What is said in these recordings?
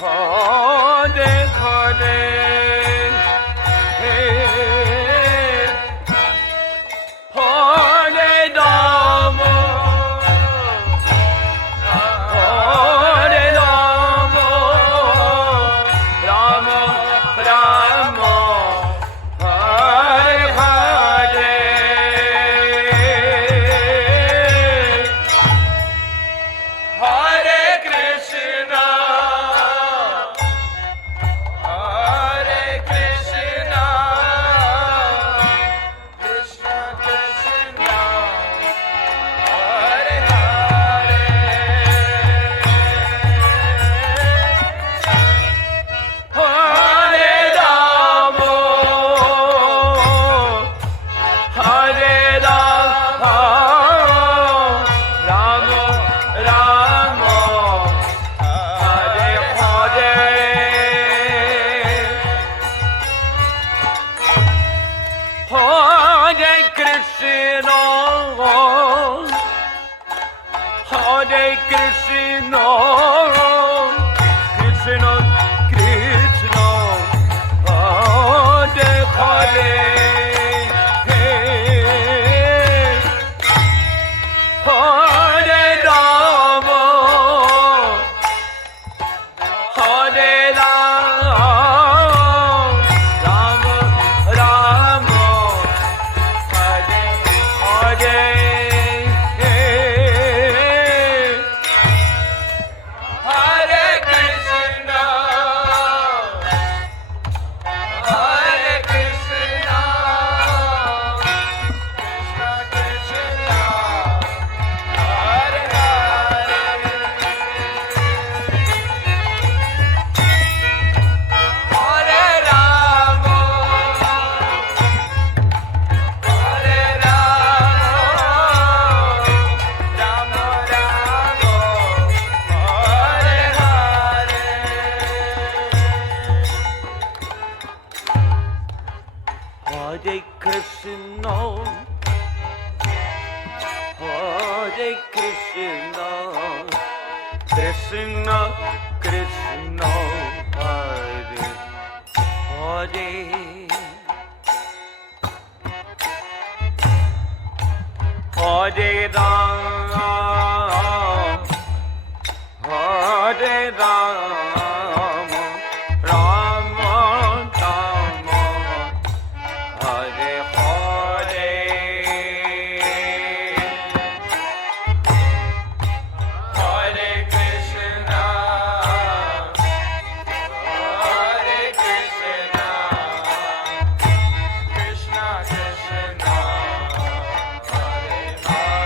Hare Hare Hare Rama Hare Rama Rama Rama Hare Hare Hare Krishna Hare Krishna Krishna Krishna Hare Hare Hare Rama Hare Rama Rama Rama Hare Hare Hare Krishna Hare Krishna Krishna Krishna Hare Hare Hare Rama Hare Rama Rama Rama Hare Hare Hare Krishna Hare Krishna Krishna Krishna Hare Hare Hare Rama Hare Rama Rama Rama Hare Hare Hare Krishna Hare Krishna Krishna Krishna Hare Hare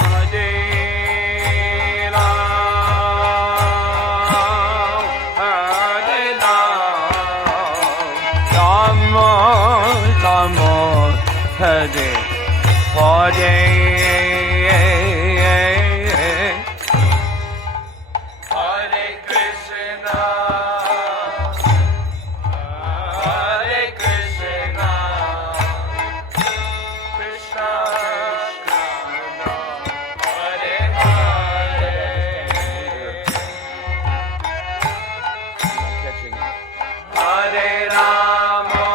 Hare Rama Hare Rama Rama Rama Hare Hare Hare Krishna Hare Krishna Krishna Krishna Hare Hare Hare Hare Hare Krishna Hare Krishna Krishna Krishna Hare Hare catching Hare Rama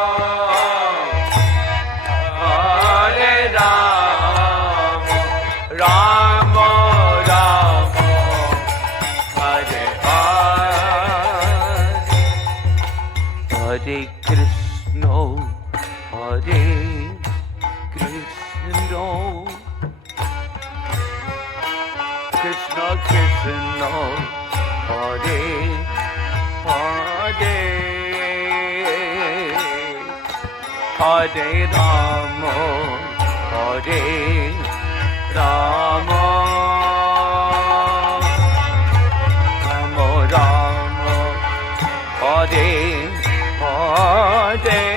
Hare Rama Rama Rama Hare Hare Hare Krishna Hare Krishna Krishna Krishna Hare Hare Hare Rama, Hare Rama, Rama Rama, Hare Hare.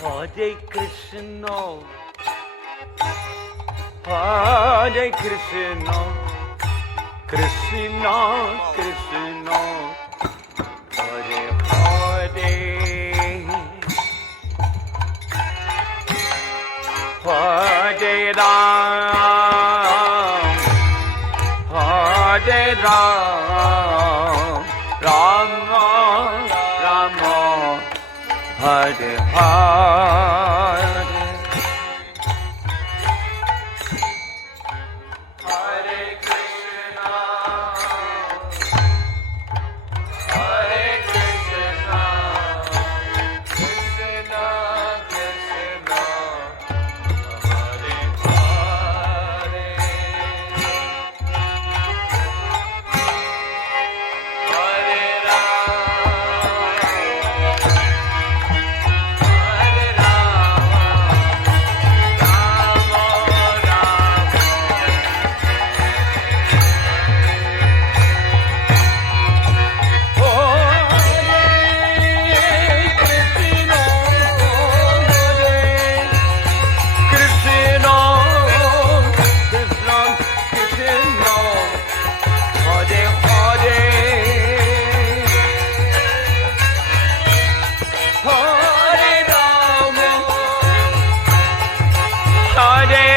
Hare Krishna, Hare Krishna, Krishna Krishna, Hare Hare, Hare Ram, Hare Ram, Rama Rama, Hare Hare. Hare Krishna, Hare Krishna, Krishna Krishna, Hare Hare. Hare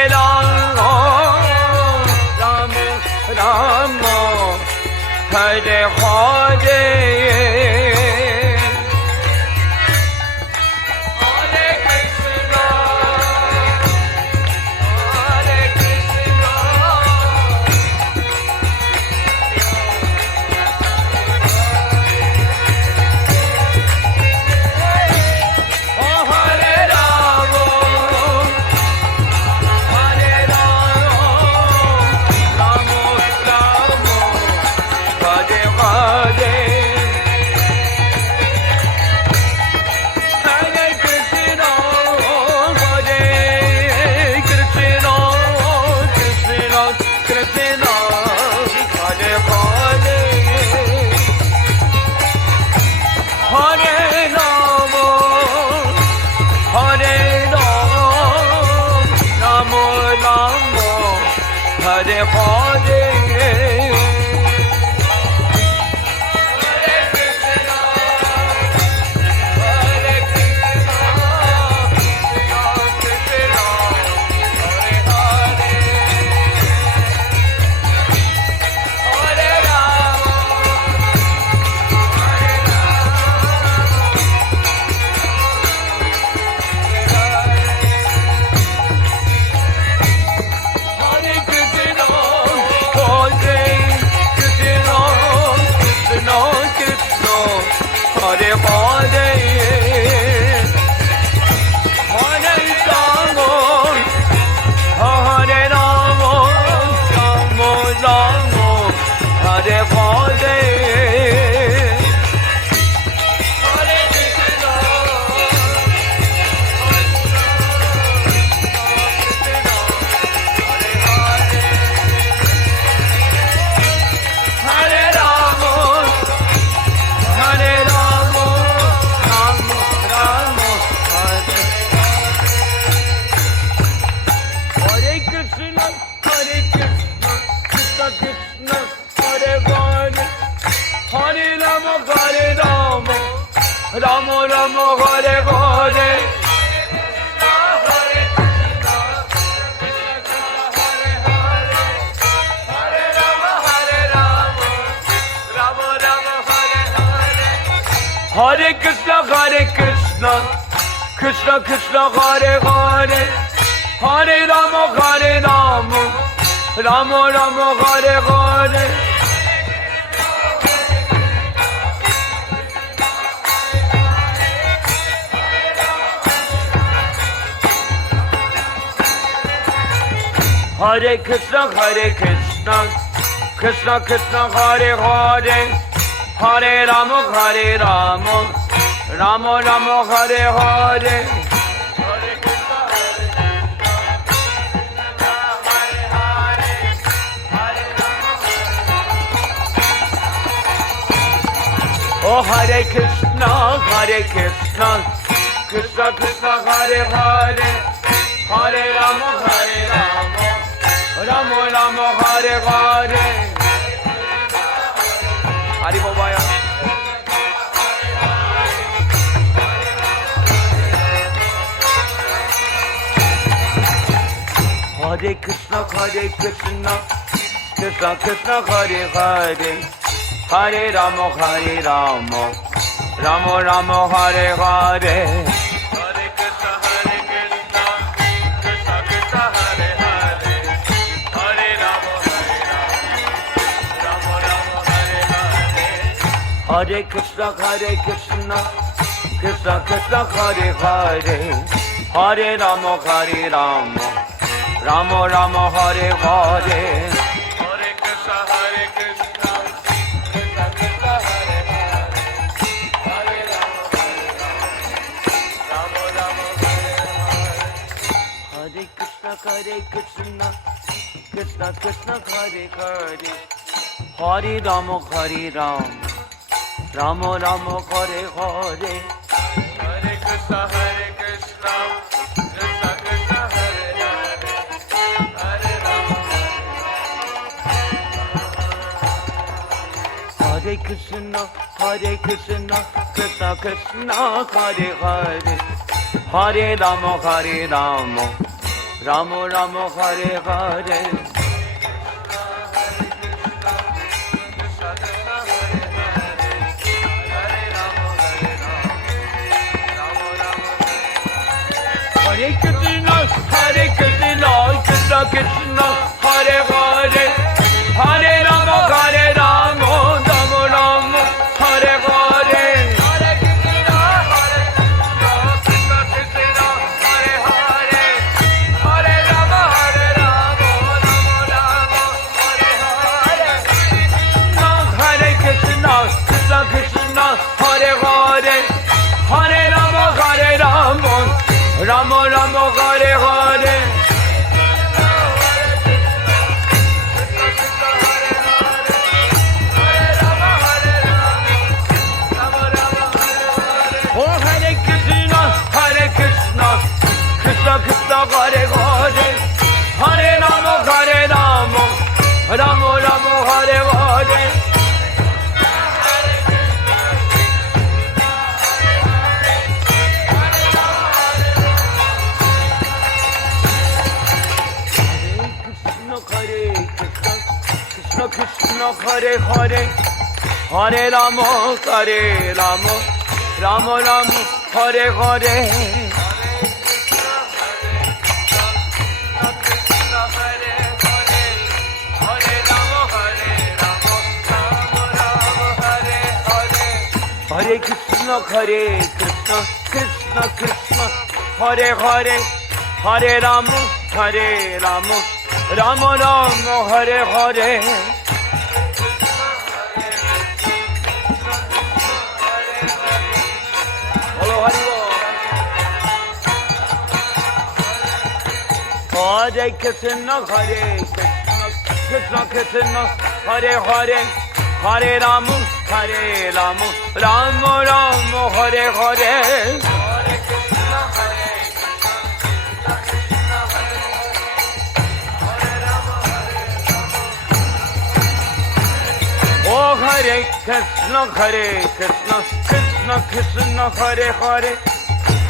Rama Rama Hare Hare Hare Krishna, Krishna Krishna, Hare Hare, Hare Rama, Rama Rama, Hare Hare. Hare Krishna, Krishna Krishna, Hare Hare, Hare Rama, Rama Rama, Hare Hare. Oh Hare Krishna, Krishna Krishna, Hare Hare, Hare Rama, Rama Rama, Hare Hare. Hari Bobaya. Hare Krishna, Krishna Krishna, Hare Hare, Hare Rama, Rama Rama, Hare Hare. Hare Krishna, Krishna Krishna, Hare Hare, Hare Rama, Rama Rama, Hare Hare. Hare Krishna, Krishna Krishna, Hare Hare, Hare Rama, Rama Rama, Hare Hare. Hare Krishna, Krishna Krishna, Hare Hare, Hare Rama, Rama Rama, Hare Hare. Hare Krishna, Krishna Krishna, Hare Hare, Hare Rama, Rama Rama, Hare Hare. Hare Krishna, Krishna Krishna, Hare Hare, Hare Rama. Hare Krishna, Krishna Krishna, Hare Hare, Hare Rama, Rama Rama, Hare Hare. Hare Krishna, Krishna Krishna, Hare Hare, Hare Rama, Rama Rama, Hare Hare. Hare Krishna, Krishna Krishna, Hare Hare, Hare Rama, Rama Rama, Hare Hare. Hare Krishna, Krishna Hare Hare, Hare Rama, Rama Rama, Hare Hare. Oh Hare Krishna, Krishna Krishna, Hare Hare, Hare Rama, Rama Rama, Hare Hare. Krishna Hare Hare, Hare Rama, Rama Rama, Hare Hare. Hare Krishna, Krishna Krishna, Hare Hare, Hare Rama, Rama Rama, Hare Hare. Hare Krishna, Krishna Krishna, Hare Hare, Hare Rama, Rama Rama, Hare Hare. Hare Krishna, Oh Hare Krishna, Krishna Krishna, Hare Hare,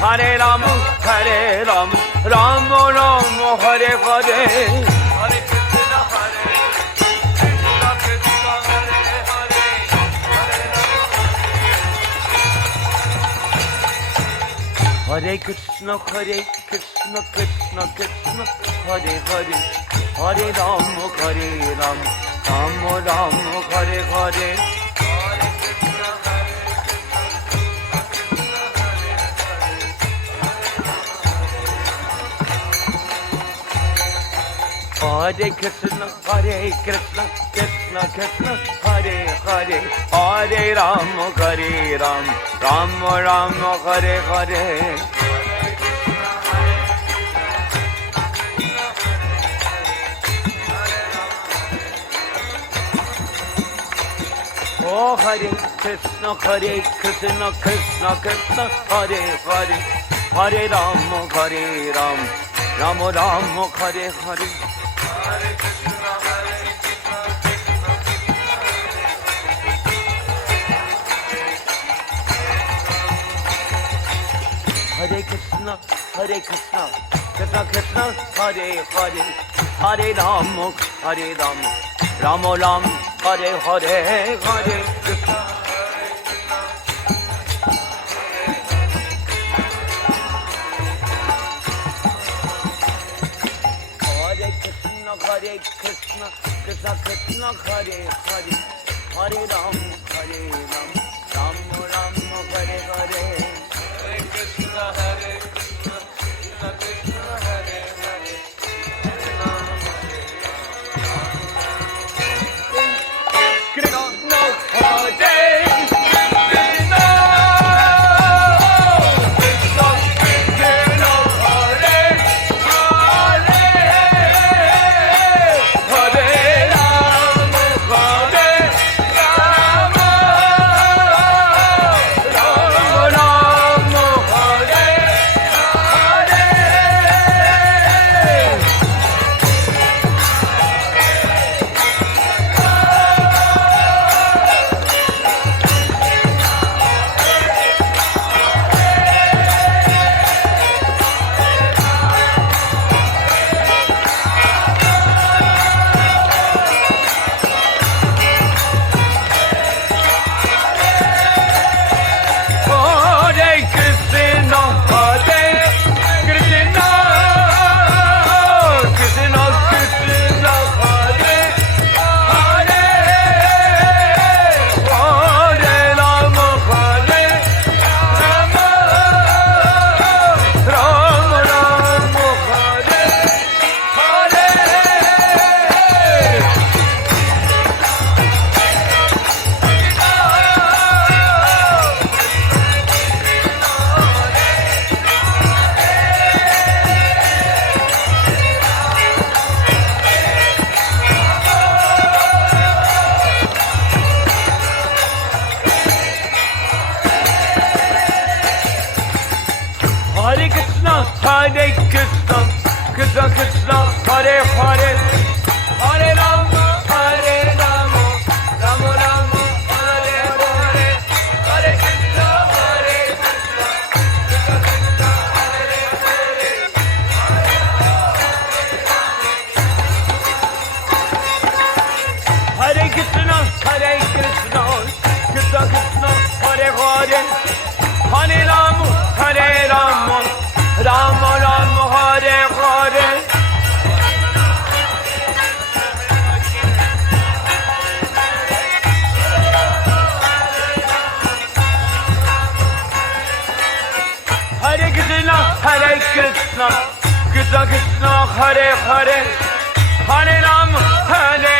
Hare Rama, Rama Rama, Hare Hare. Hare Krishna, Krishna Krishna, Hare Hare, Hare Rama, Hare Krishna, Krishna Krishna, Hare Hare, Hare Ram, Ram Ram, Hare Hare. Hare Krishna, Krishna Krishna, Hare Hare, Hare Ram, Ram Ram, Hare Hare. Oh, Hare Krishna, Krishna Krishna, Hare Hare, Hare Ram, Ram Ram, Hare Hare. Hare Krishna, Krishna Krishna, Hare Hare, Hare Ram, Ram Ram, Hare Hare, Hare Krishna. Hare Krishna, Krishna Krishna, Hare Hare, Hare Ram, Ram Ram, Hare Hare. Hare Krishna, Krishna Krishna, Hare Hare, Hare Ram, Krishna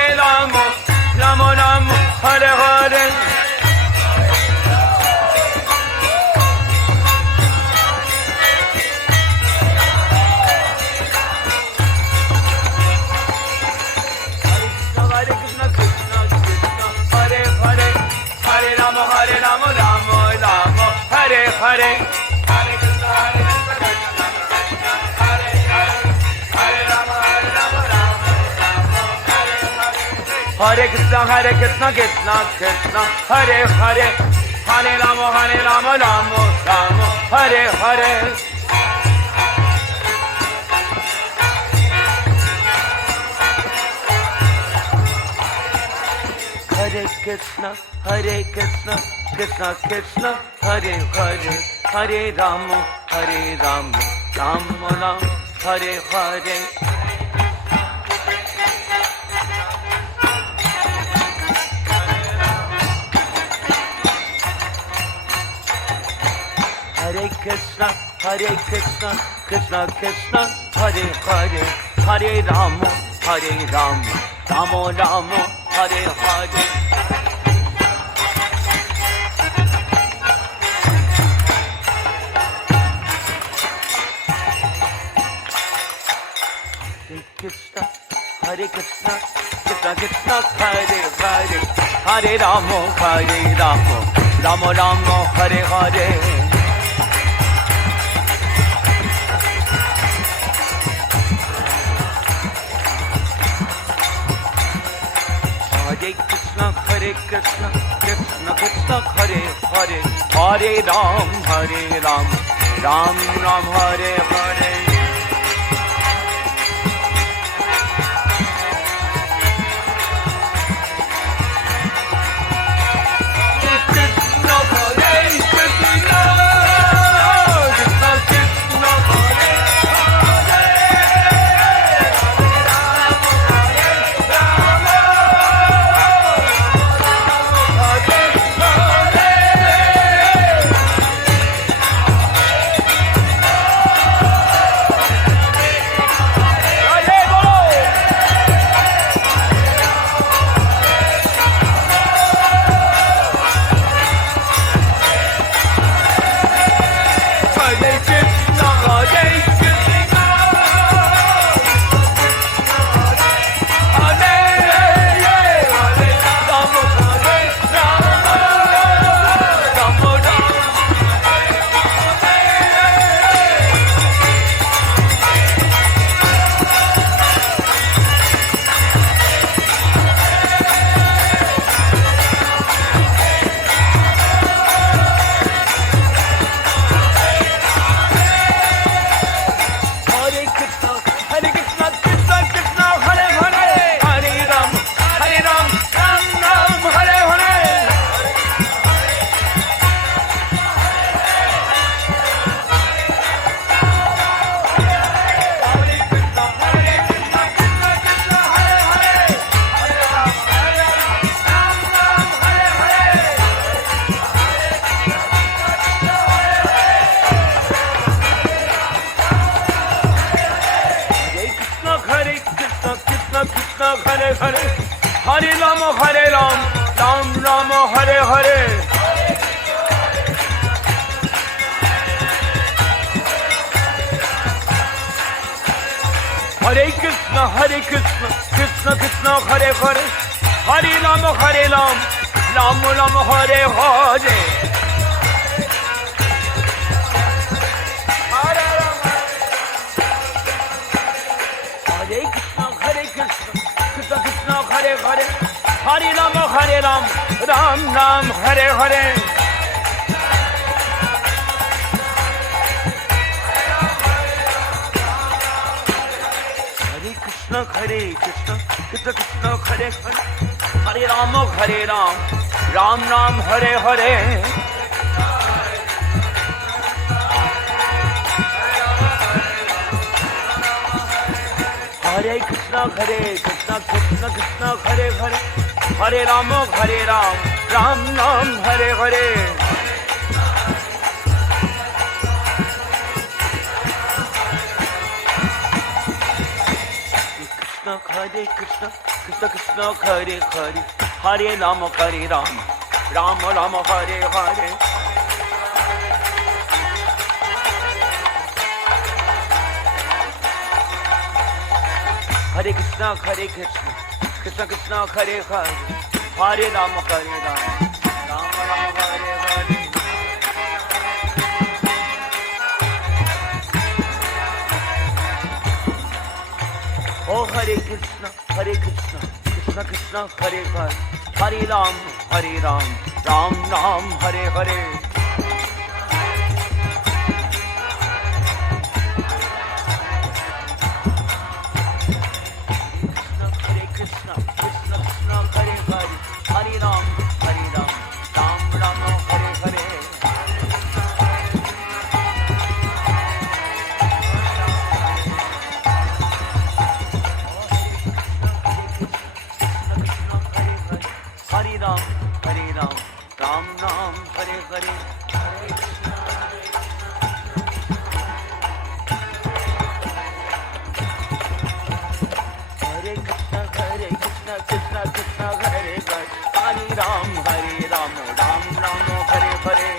Hare. Hare Krishna, Krishna Krishna, Hare Hare, Hare Rama, Rama Rama, Hare Hare. Hare Krishna, Krishna Krishna, Hare Hare, Hare Ram, Ram Ram, Hare Hare. Hare Krishna, Krishna Krishna, Hare Hare, Hare Ram, Ram Ram, Hare Hare. Krishna, Hare Krishna, Krishna Krishna, Hare Hare, Hare Ram, Ram Ram, Hare Hare. Hare Krishna, Krishna Krishna, Hare Hare, Hare Ram, Ram Ram, Hare Hare. Hare Hare, Hare Ram, Ram Ram, Hare Hare. Hare Krishna, Krishna Krishna, Hare Hare, Hare Ram, Ram Ram, Hare Hare. Hare Krishna, Krishna Krishna, Hare Hare, Hare Ram, Ram Ram, Hare Hare. Hare Krishna, Krishna Krishna, Hare Hare, Hare Ram, Ram Ram, Hare Hare. Hare Krishna, Krishna Krishna, Hare Hare, Hare Ram, Ram Ram, Hare Hare. Krishna, Krishna Krishna, Hare Hare, Hare Ram, Ram Ram, Hare Hare. Hare Krishna, Krishna Krishna, Hare Hare, Hare Ram, Ram Ram, Hare Hare. Oh Hare Krishna, Krishna Krishna, Hare Hare, Hare Ram, Ram Ram, Hare Hare. Krishna, Krishna Krishna, Hare Hare, Hare Ram, Ram Ram, Hare Hare. Hare Ram, Ram Ram, Hare Hare, Hare Krishna, Krishna Krishna, Hare Hare, Hare Ram, Ram Ram, Hare Hare.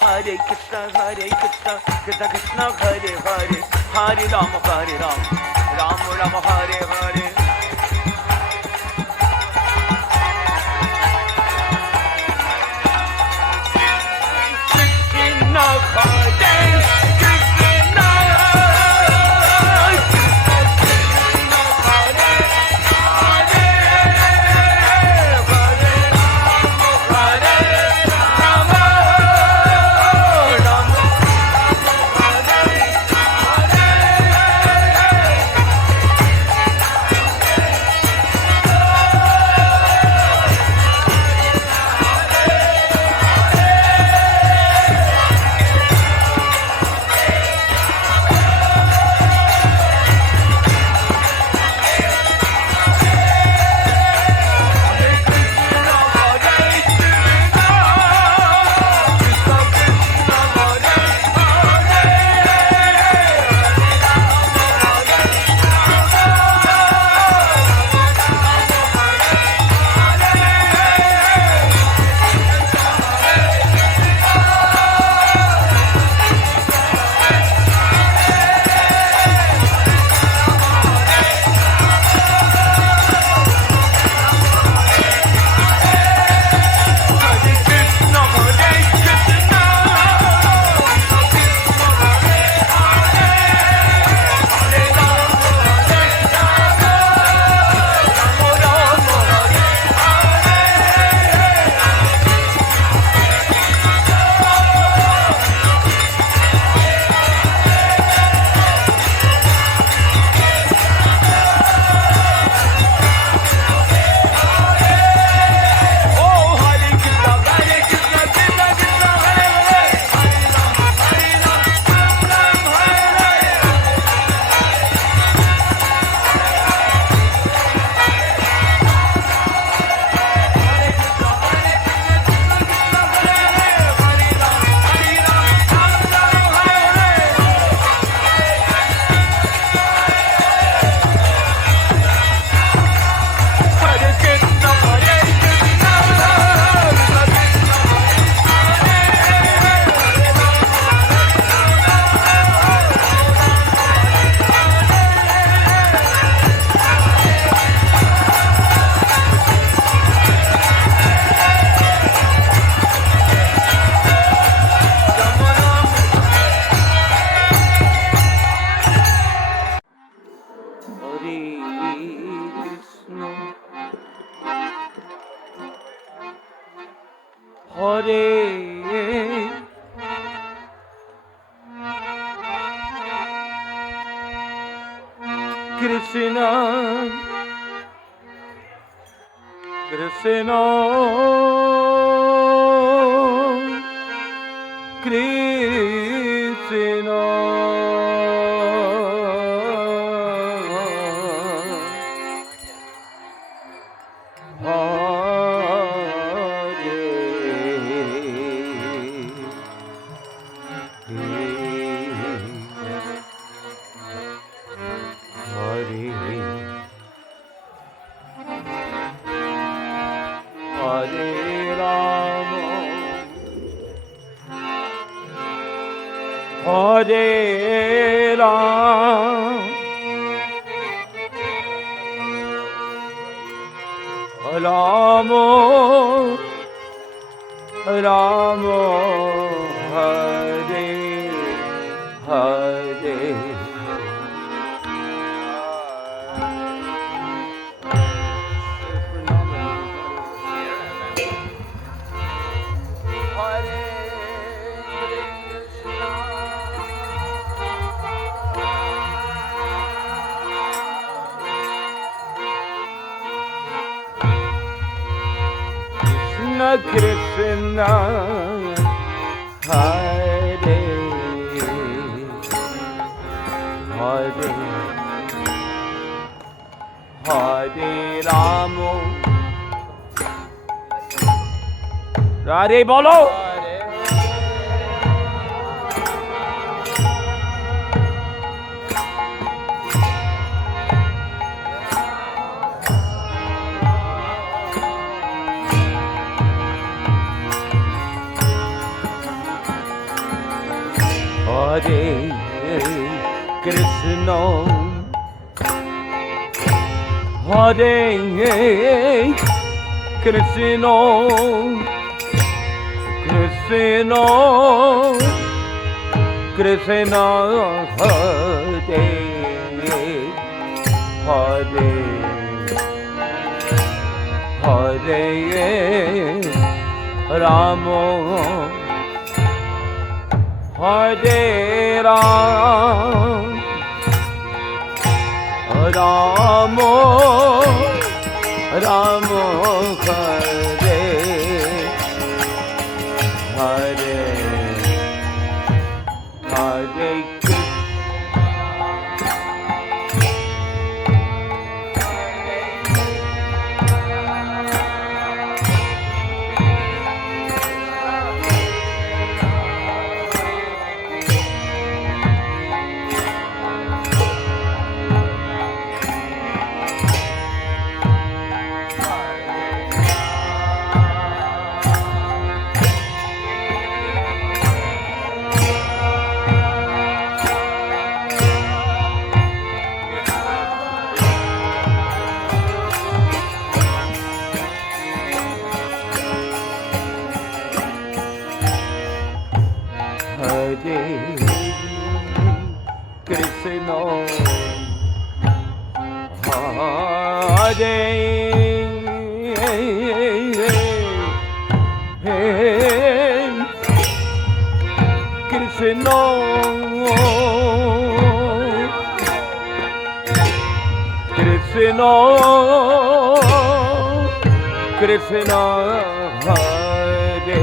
Hare Krishna, Krishna Krishna, Hare Hare, Hare Ram, Ram Ram, Hare Hare. Krishna Hare, Krishna, Krishna Hare, Hare, Hare Ram, Hare Ram, Krishna, Krishna, Krishna, Hare Rama, Hare Rama, Rama Rama, Hare Hare. Krishna, Hare Hare. Hare Rama Radhe bolo Hare Krishna Hare Krishna Krishna Krishna Hare Hare Hare Rama Hare Ram Ramo Ramo Hare Hare Hare Krishna Hare Krishna Krishna Krishna Hare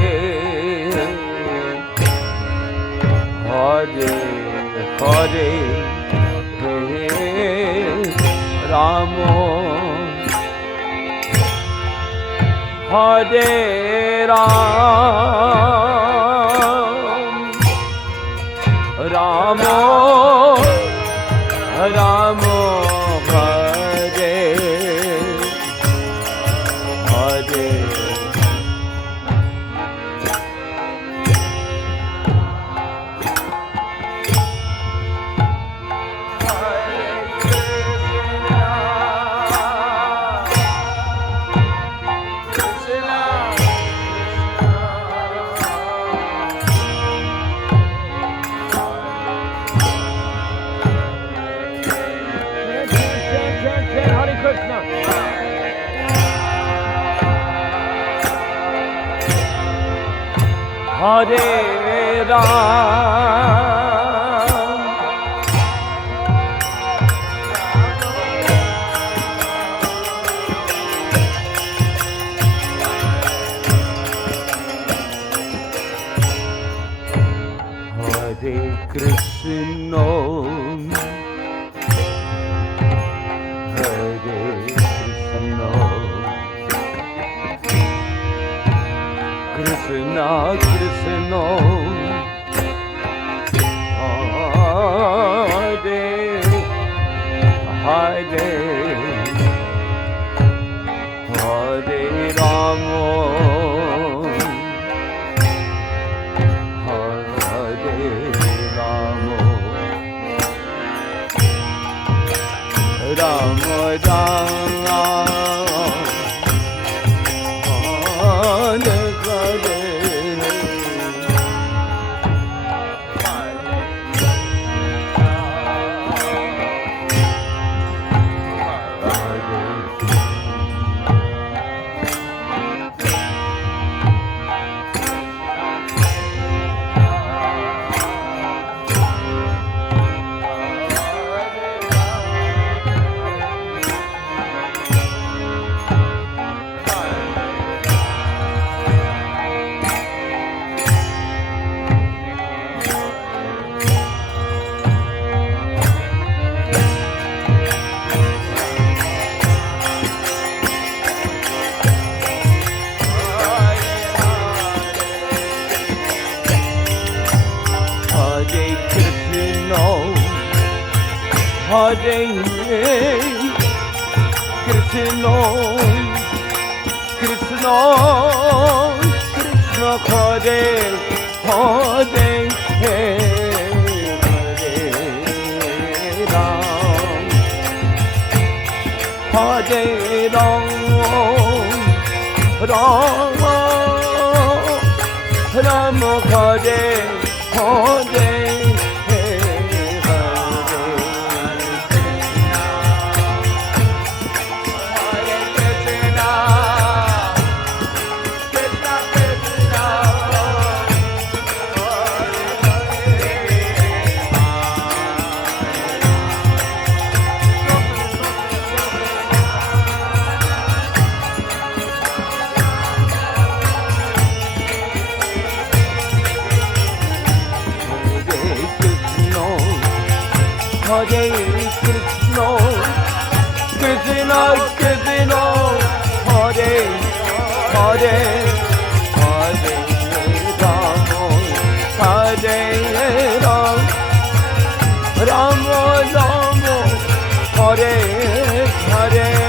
Hare Hare Ramo Hare Ram Ramo Ramo Hare Hare Hare Ram Hare Krishna Hare Krishna Krishna Krishna Hare Hare Hare Rama Hare Rama Rama Rama Hare Hare Hare Krishna Krishna Krishna Hare Hare Hare Ram Hare Ram Rama Ram Hare Hare Hare Krishna, Krishna Krishna, Hare Hare, Hare Rama, Hare Rama, Rama Rama, Hare Hare.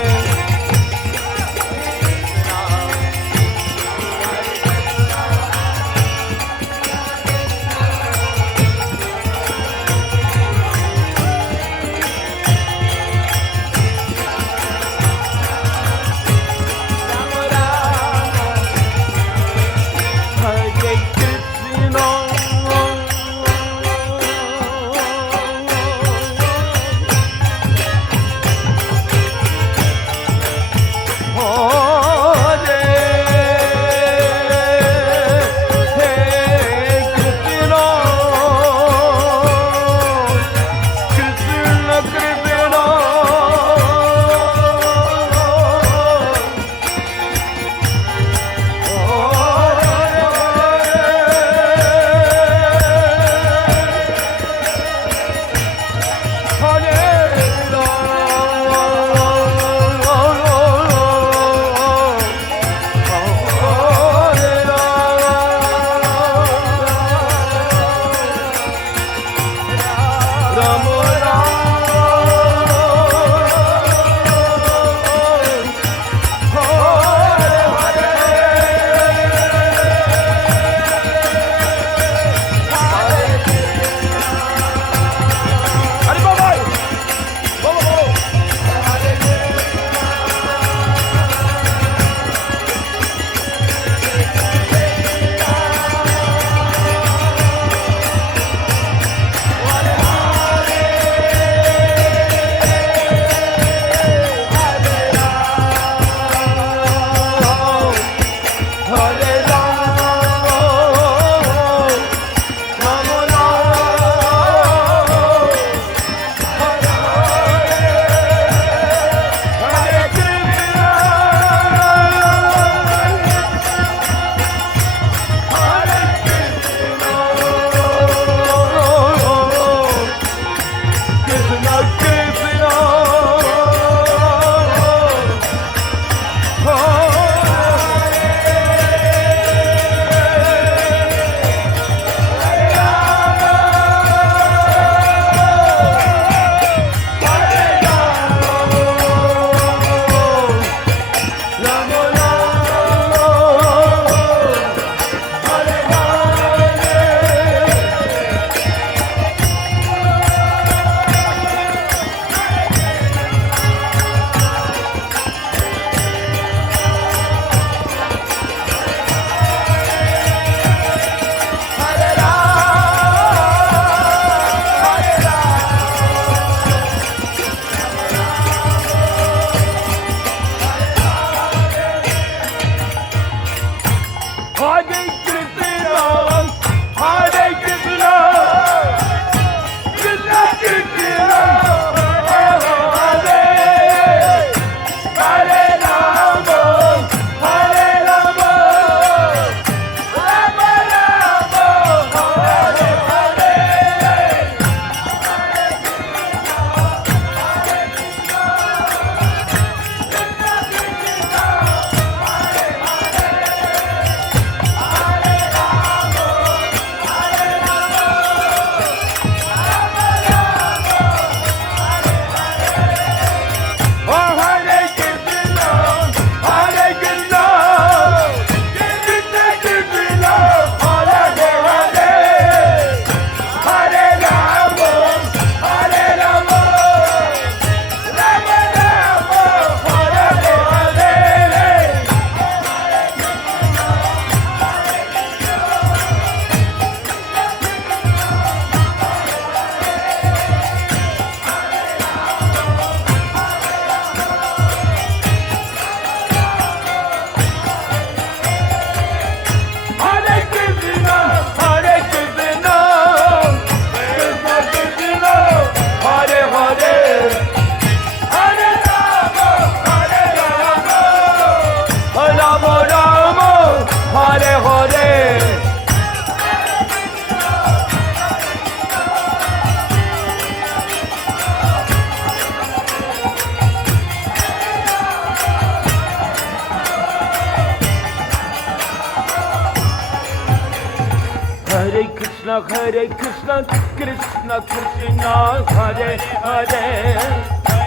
Hare Krishna, Krishna Krishna, Hare Hare,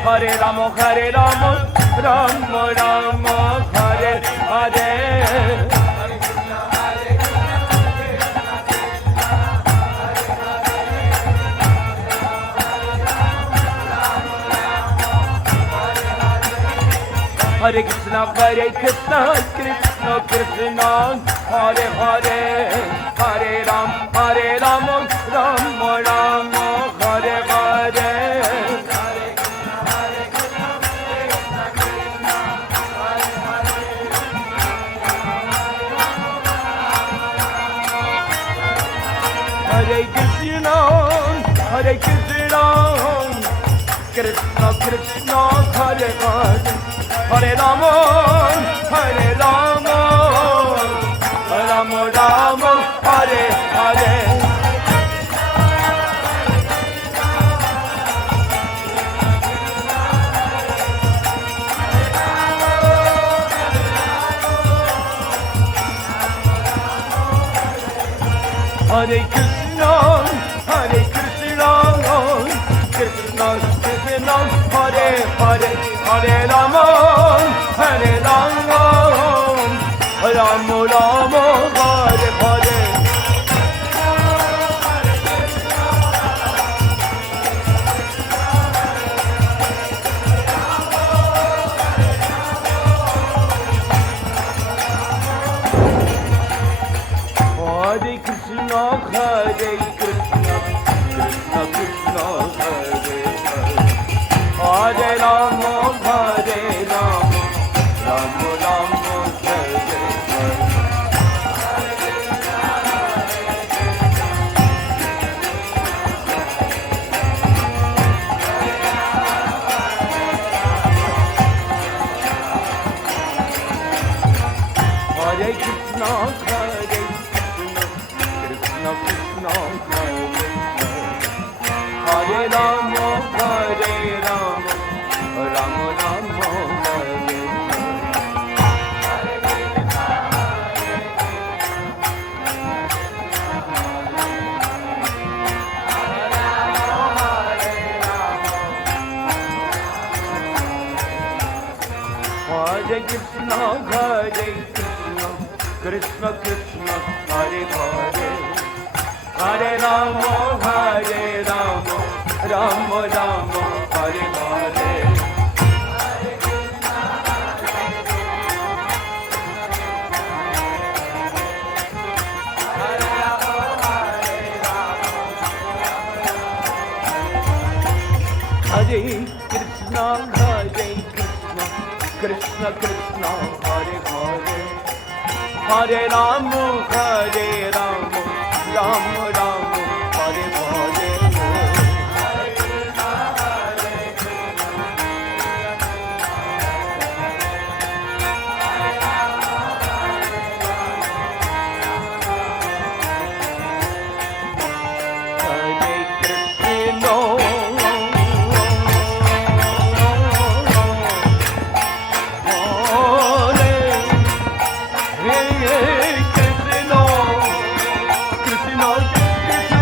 Hare Rama, Rama Rama, Hare Hare. Hare Krishna, Krishna Krishna, Hare Hare, Hare Ram, Rama Rama, Hare Hare. Hare Krishna, Krishna Krishna, Hare Hare, Hare Rama, Rama Rama, Hare Hare. Hare Krishna, Krishna Krishna, Hare Hare, Hare Rama, Rama Rama, Hare Hare. Hare Krishna, Krishna Krishna, Hare Hare, Hare Rama, Rama Rama, Hare Hare. Hare Krishna, Krishna Krishna, Hare Hare, Hare Rama, Rama Rama, Hare Hare. Hare Krishna, Krishna Krishna, Hare Hare, Hare Rama, Rama Rama, Hare Hare. Hare Krishna, Krishna Krishna, Hare Hare, Hare Rama, Rama Rama, Hare Hare. Krishna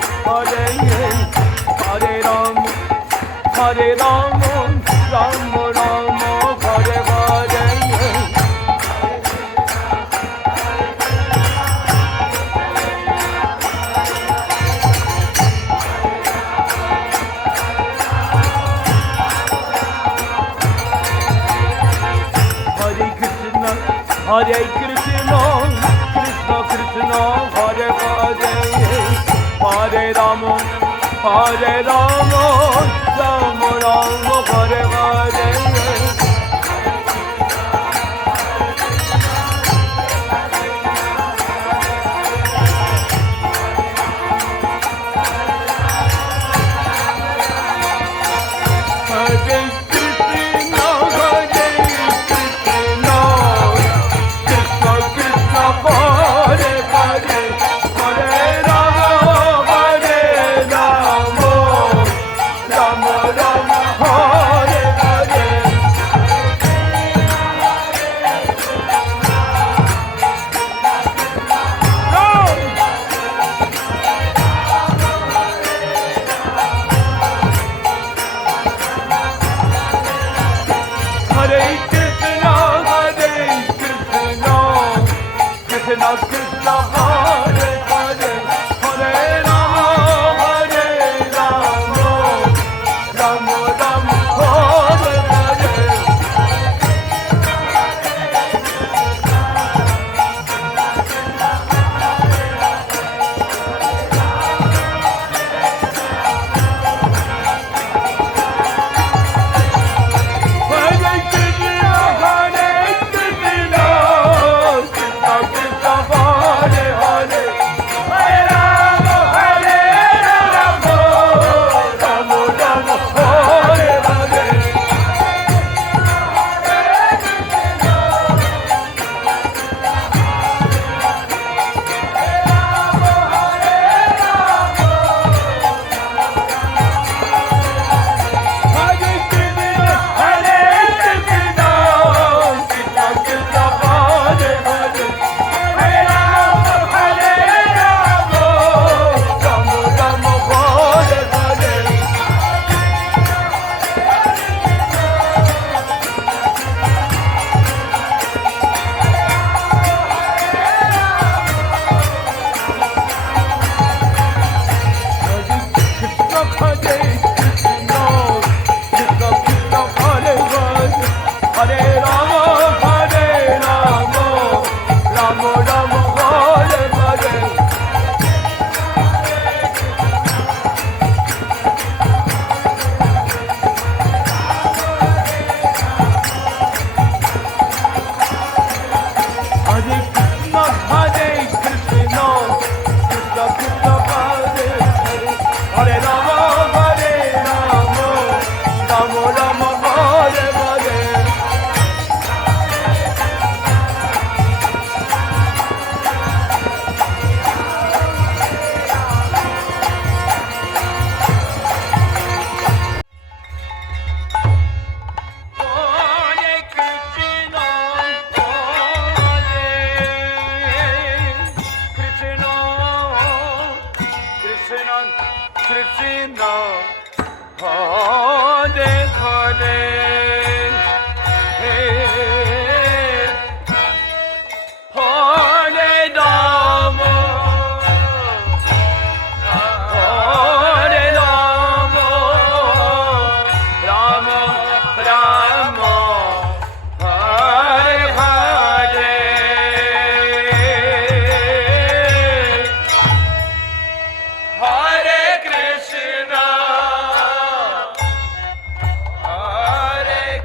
Hare Hare Ram, Hare Ram, Ram Ram, Hare Hare. Hare Krishna, Krishna Krishna, Hare Hare, Hare Rama, Hare Rama, Rama Rama, Hare Hare. Krishna Krishna Hare Hare Hare Rama Hare Rama Rama Rama Hare Hare. Krishna Hare Hare Hare Rama Hare Rama Rama Rama Hare Hare. Hare Krishna Hare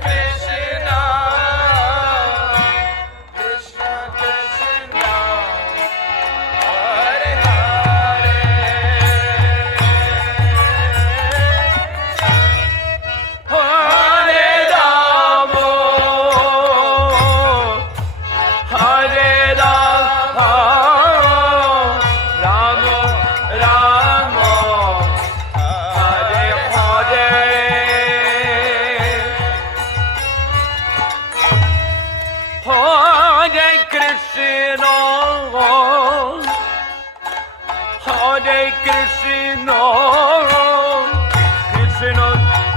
Krishna, Krishna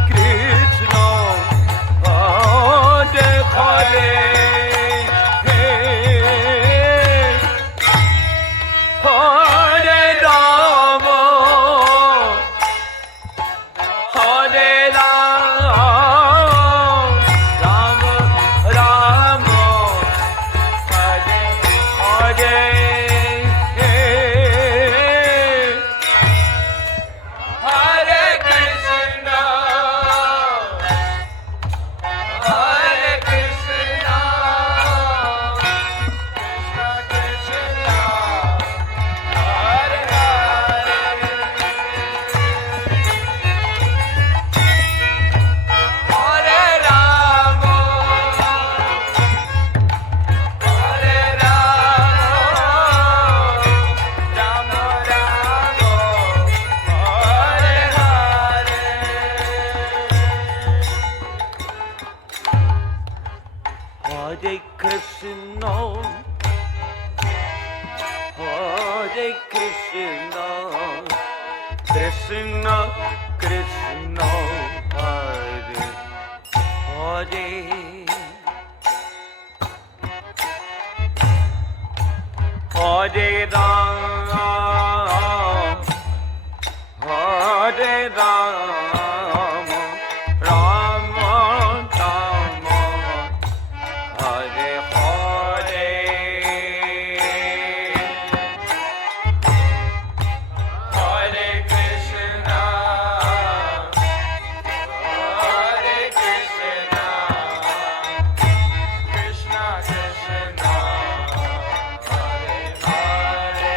Krishna, Hare Hare, Hare Rama, Hare Rama, Rama Rama, Hare Hare. Hare Krishna, Hare Krishna, Krishna Krishna, Hare Hare, Hare Rama, Hare Rama, Rama Rama, Hare Hare, Hare Krishna, Hare Krishna, Krishna Krishna, Hare Hare,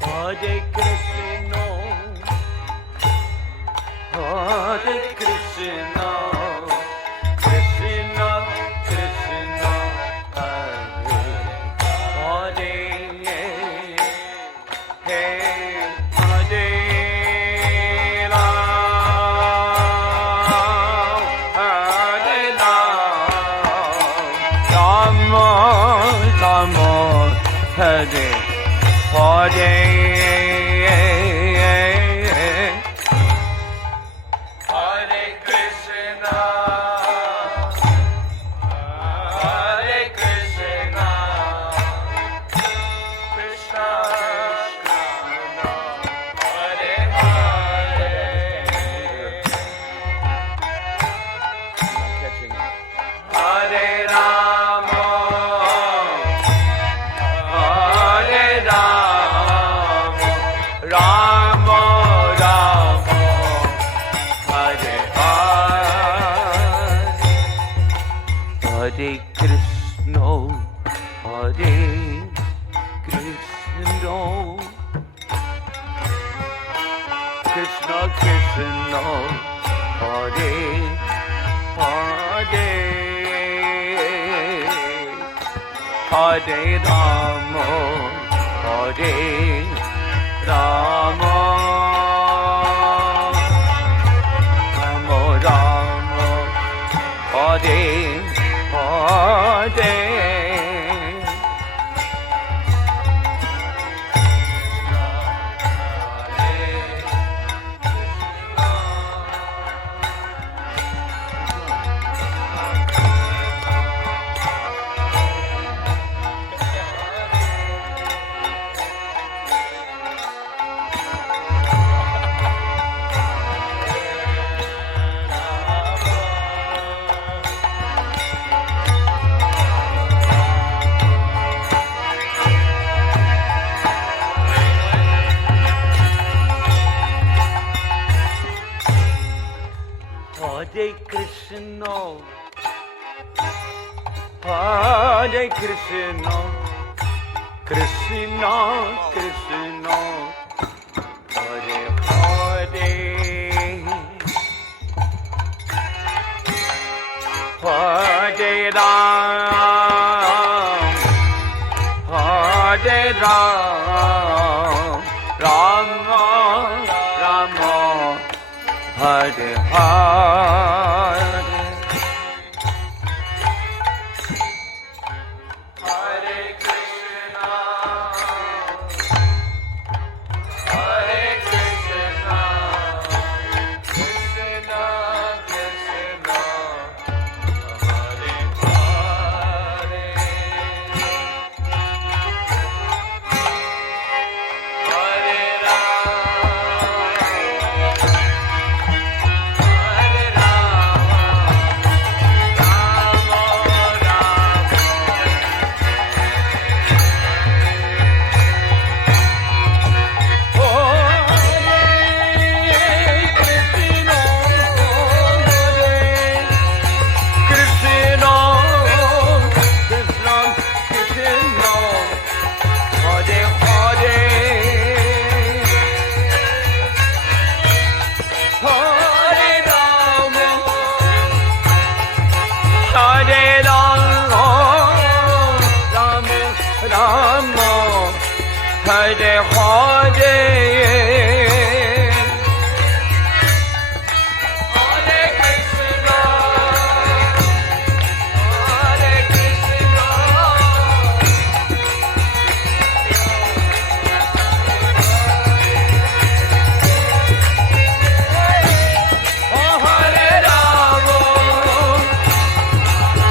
Hare Krishna, Hare Krishna, Krishna Krishna, Hare Hare, Hare Rama, Rama Hare Hare, Hare Krishna, Hare Krishna, Krishna Krishna, Hare Hare. Catching. Hare Rama, Hare Rama, Rama Rama, Hare Hare, Hare Krishna, Hare Krishna, Krishna Krishna, Hare Hare, Hare Rama, Hare Rama, Rama Rama, Hare Hare, Hare Krishna, Hare Krishna, Krishna Krishna, Hare Hare, Hare Rama, Ram, Rama Rama Hare Hare. Hare Hare, Hare Krishna, Hare Krishna, Hare Rama, Hare Rama, Rama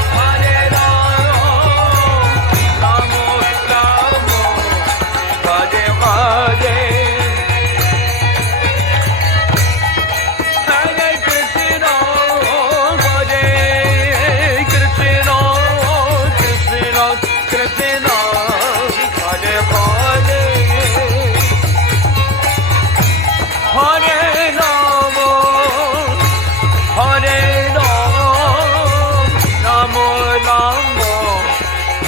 Rama, Hare Hare, Hare Krishna, Hare Krishna, Krishna Krishna, Hare Hare, Hare Rama, Hare Rama, Rama Rama,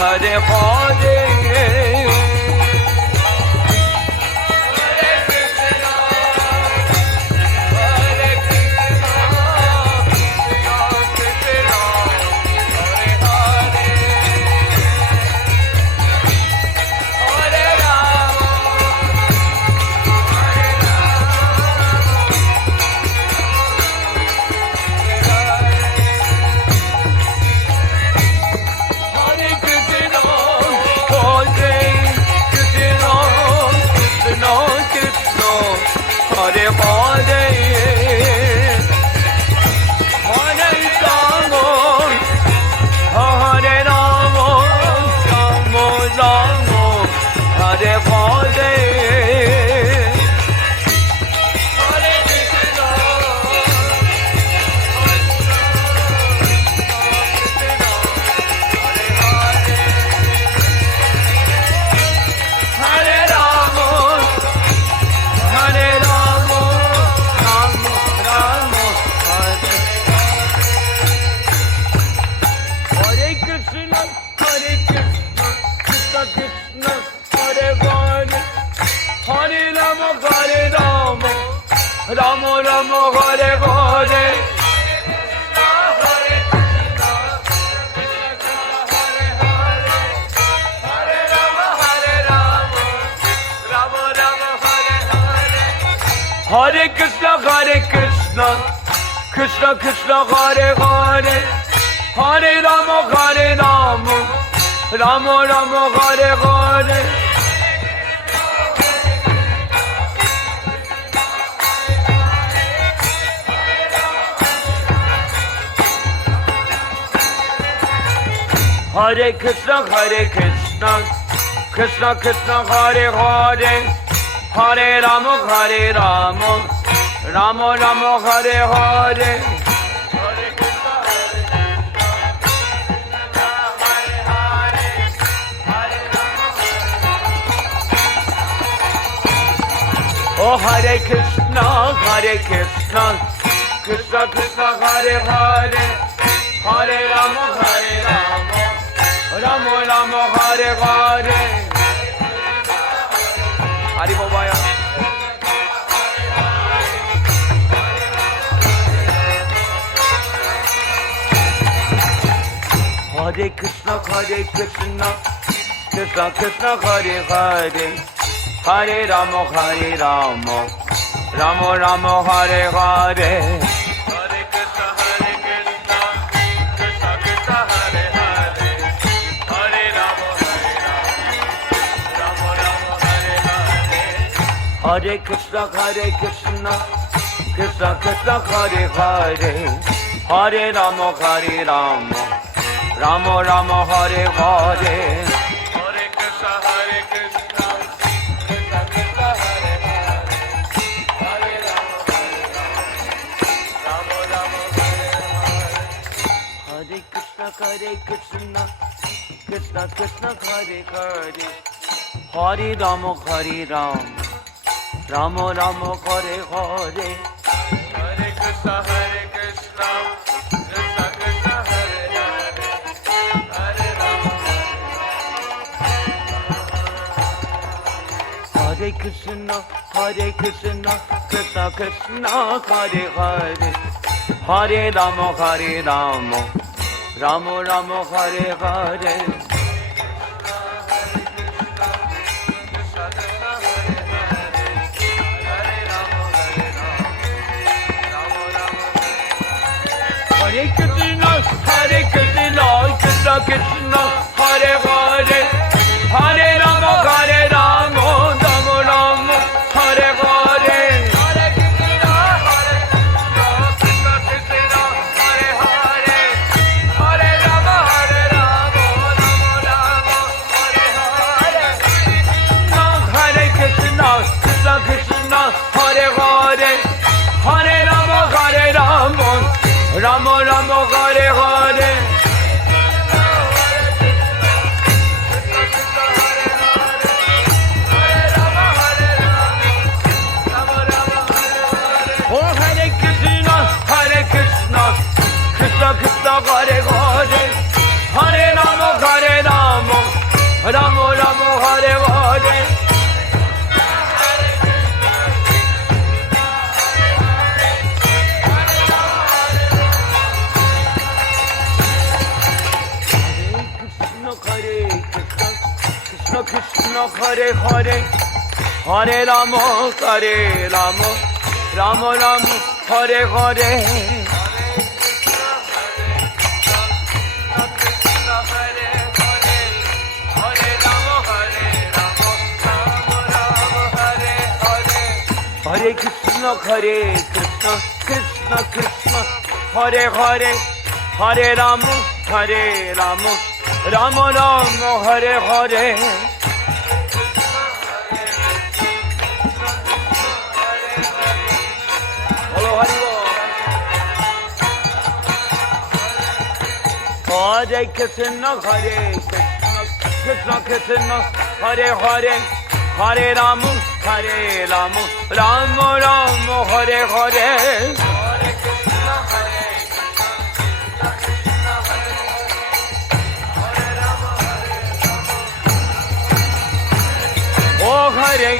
Hare Hare. Hare Hare, Hare Rama, Hare Rama, Rama Rama, Hare Hare, Hare Krishna, Hare Rama, Hare Rama, Rama Rama, Hare Hare Krishna, Hare Krishna, Krishna Krishna, Hare Hare, Hare Rama, Hare Rama, Rama Rama, Hare Hare. Hare Krishna, Krishna Krishna, Hare Hare, Hare Rama, Rama Rama, Hare Hare. Hare Krishna, Krishna Krishna, Hare Hare, Hare Rama, Rama Rama, Hare Hare. Oh Hare Krishna, Krishna Krishna, Hare Hare, Hare Rama, Rama Rama, Hare Hare. Hari Bobaya. Hare Krishna, Krishna Krishna Hare Hare Hare Rama Rama Rama Hare Hare Hare Krishna Krishna Krishna Hare Hare Hare Rama Rama Hare Hare Hare Krishna Krishna Krishna Hare Hare Hare Rama Rama Rama Hare Hare Hare Krishna Krishna Krishna Hare Hare Hare Rama Rama Rama Hare Hare Hare Krishna Krishna Krishna Hare Hare Hare Rama Rama Rama Hare Hare Hare Krishna Krishna Krishna Hare Hare Hare Rama Hare Krishna Krishna Krishna Hare Hare Hare Rama Rama Rama Hare Hare Hare Krishna Krishna Krishna Hare Hare Hare Rama Rama Rama Hare Hare Hare Krishna Krishna Krishna Hare Hare Hare Rama Rama Rama Hare Hare Hare Krishna Krishna Hare Hare Hare Rama Rama Rama Hare Hare Oh Hare Krishna Krishna Krishna Hare Hare Hare Rama Rama Rama Hare Hare Krishna Hare Hare Hare Rama Rama Rama Hare Hare Hare Krishna Krishna Krishna Hare Hare Hare Rama Rama Rama Hare Hare Hare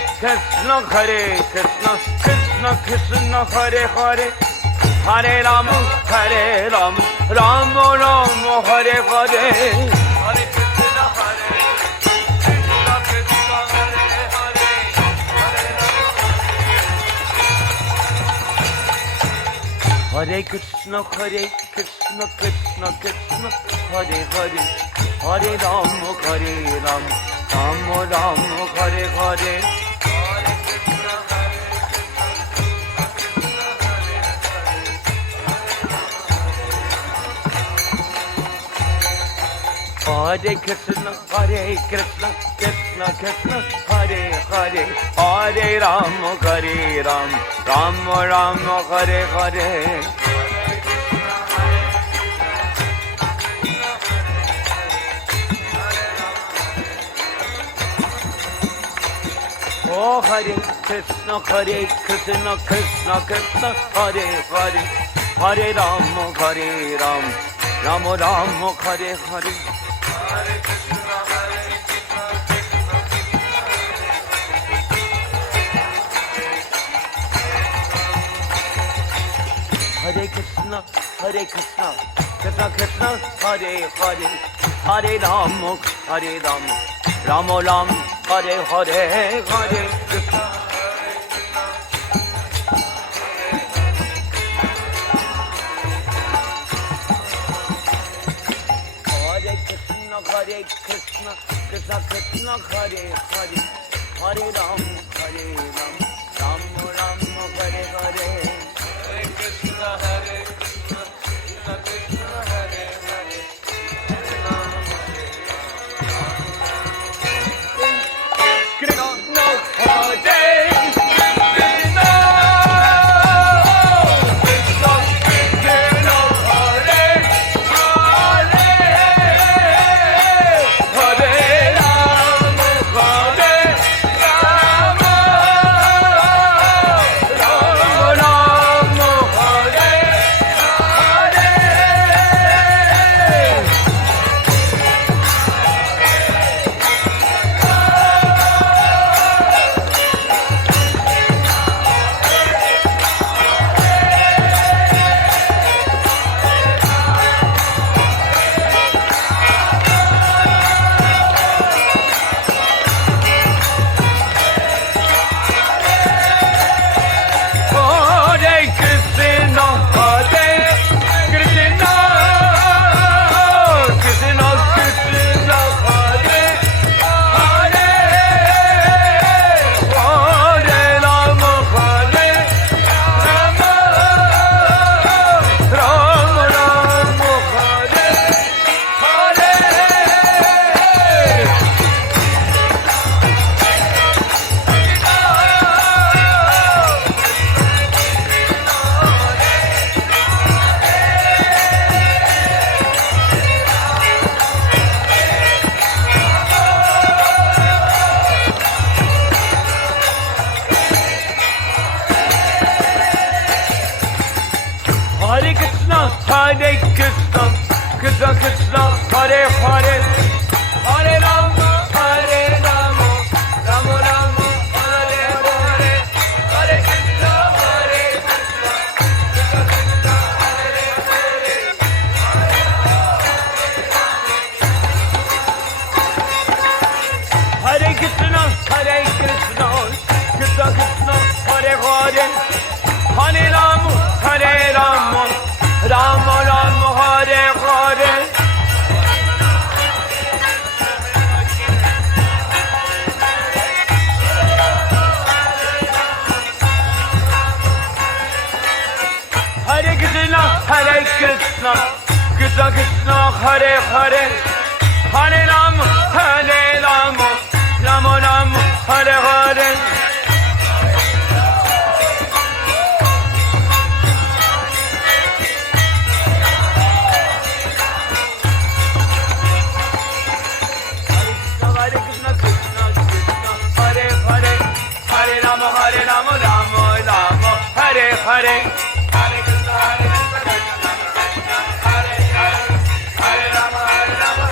Krishna Krishna Krishna Hare Hare Hare Rama Rama Rama Hare Hare Hare Krishna Oh Hare Krishna Krishna Krishna Hare Hare Hare Rama Rama Rama Hare Hare Hare Krishna Krishna Hare Hare Hare Krishna Krishna Hare Hare Hare Rama Rama Rama Hare Hare Hare Krishna Krishna Hare Hare Hare Rama Rama Rama Hare Hare Oh Hare Krishna Krishna Hare Hare Hare Rama Rama Rama Hare Hare Hare Krishna Krishna Hare Hare Hare Rama Ram Ram Hare Hare Hare Krishna Hare Krishna Krishna Krishna Hare Hare Hare Ram Ram Ram Hare Hare Hare Krishna Krishna Krishna Hare Hare Krishna Hare Krishna Krishna Hare Hare Hare Ram Ram Ram Hare Hare Hare Krishna Krishna Krishna Hare Hare Hare Krishna Krishna Krishna Hare Hare Hare Ram Ram Ram Hare Hare Hare Krishna Krishna Krishna Hare Hare Hare Ram Ram Ram Hare Hare Hare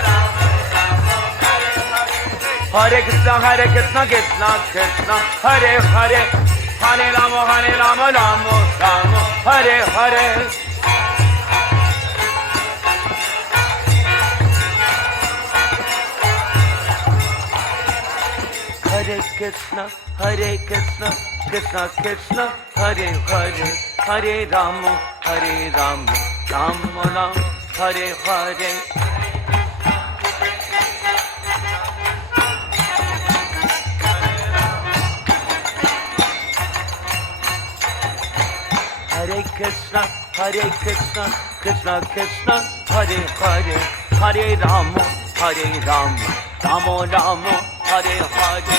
Hare Krishna Krishna Hare Hare Hare Rama Rama Hare Hare Hare Krishna Krishna Krishna Hare Hare Hare Rama Rama Hare Hare Hare Krishna Krishna Krishna Hare Hare Hare Rama Rama Hare Hare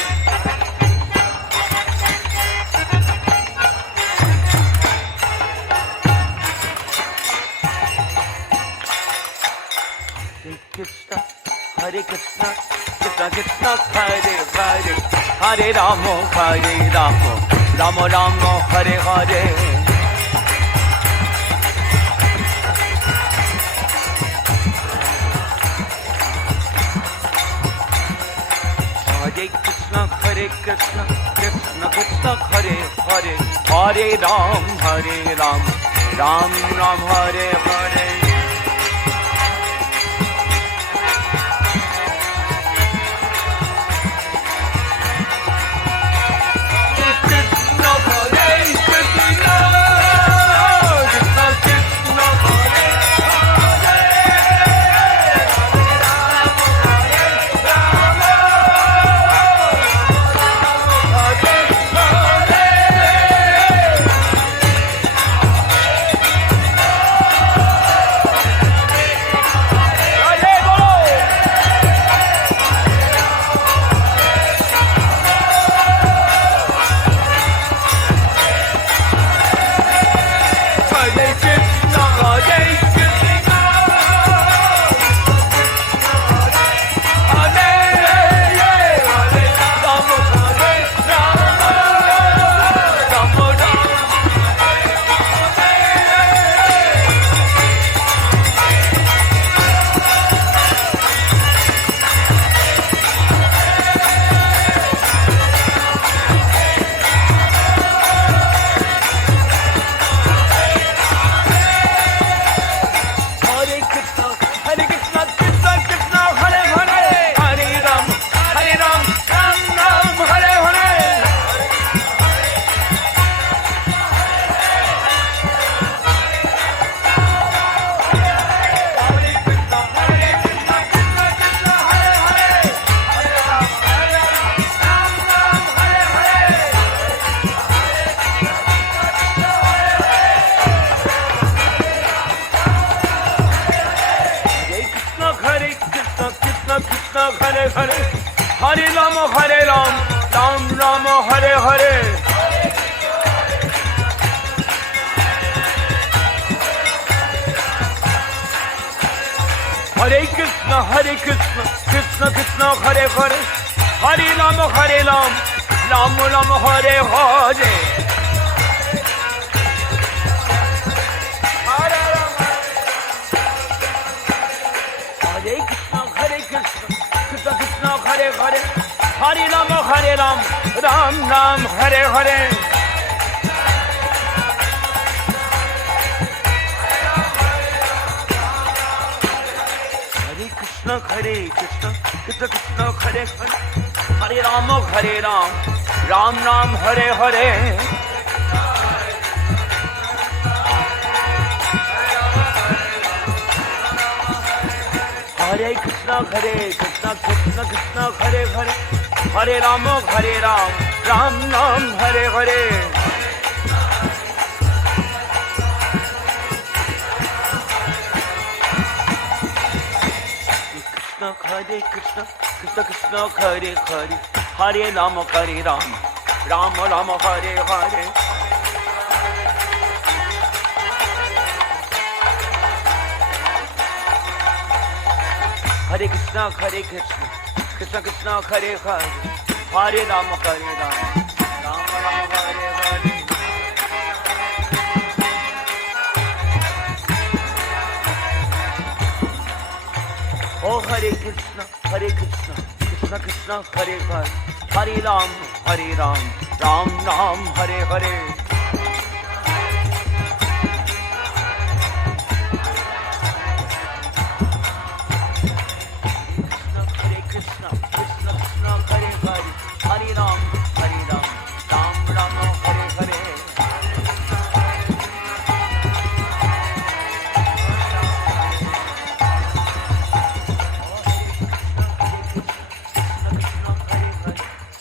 Hare Krishna Krishna Krishna Hare Hare Hare Rama Rama Hare Hare Hare Krishna Krishna Hare Hare Hare Rama Rama Hare Hare Hare Krishna Krishna Krishna Hare Hare Hare Ram Ram Hare Hare Hare Hare, Hare Rama, Ram Rama, Hare Hare. Hare Krishna, Krishna Krishna, Hare Hare, Hare Rama, Ram Rama, Hare Hare. Hare Krishna, Krishna Krishna, Hare Hare, Hare Rama, Ram Ram, Hare Hare. Hare Krishna, Krishna Krishna, Hare Hare, Hare Rama, Ram Ram, Hare Hare. Hare Krishna, Krishna Krishna, Hare Hare, Hare Rama, Ram Ram, Hare Hare. Krishna, Krishna Krishna, Hare Hare, Hare Rama, Ram Ram, Hare Hare. Hare Krishna, Krishna Krishna, Hare Hare, Hare Rama, Ram Ram, Hare Hare. Oh Hare Krishna, Krishna Krishna, Hare Hare, Hare Ram, Ram Ram, Hare Hare. Krishna, Krishna Krishna, Hare Hare, Hare Ram, Ram Ram, Hare Hare.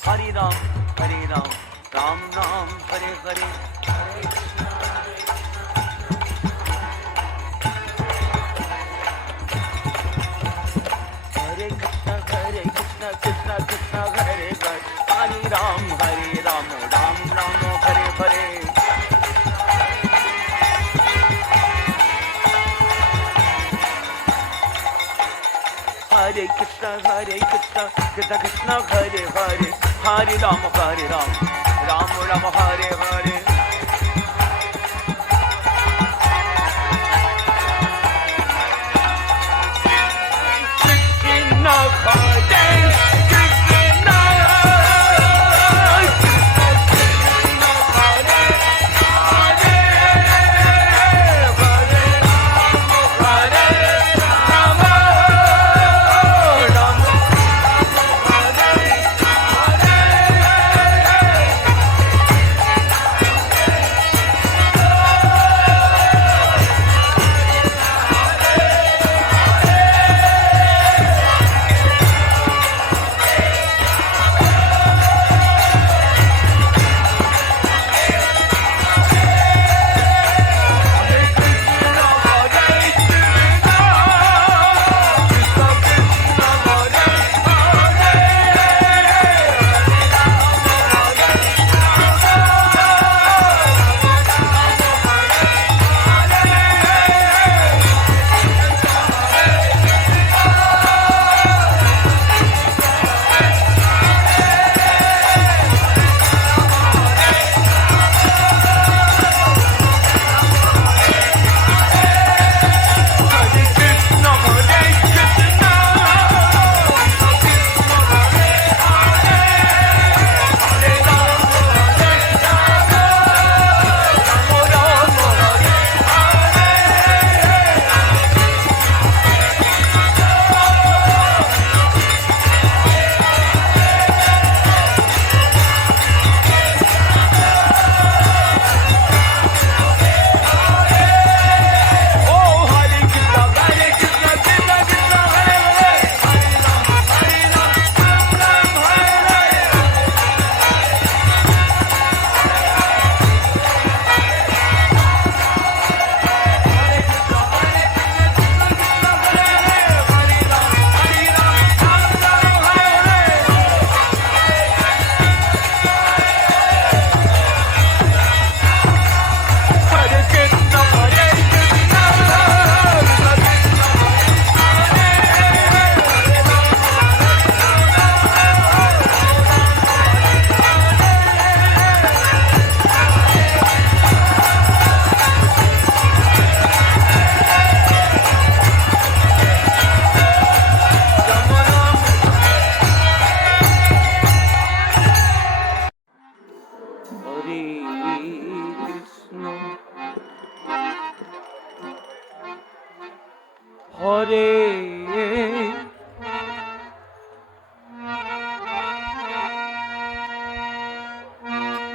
Hare Ram, Ram Ram, Hare Hare. Hare Krishna, Krishna Krishna, Hare Hare, Hare Ram, Ram Ram, Hare Hare. Hare Krishna, Krishna Krishna, Hare Hare, Hare Ram, Ram Ram, Hare Hare. Krishna,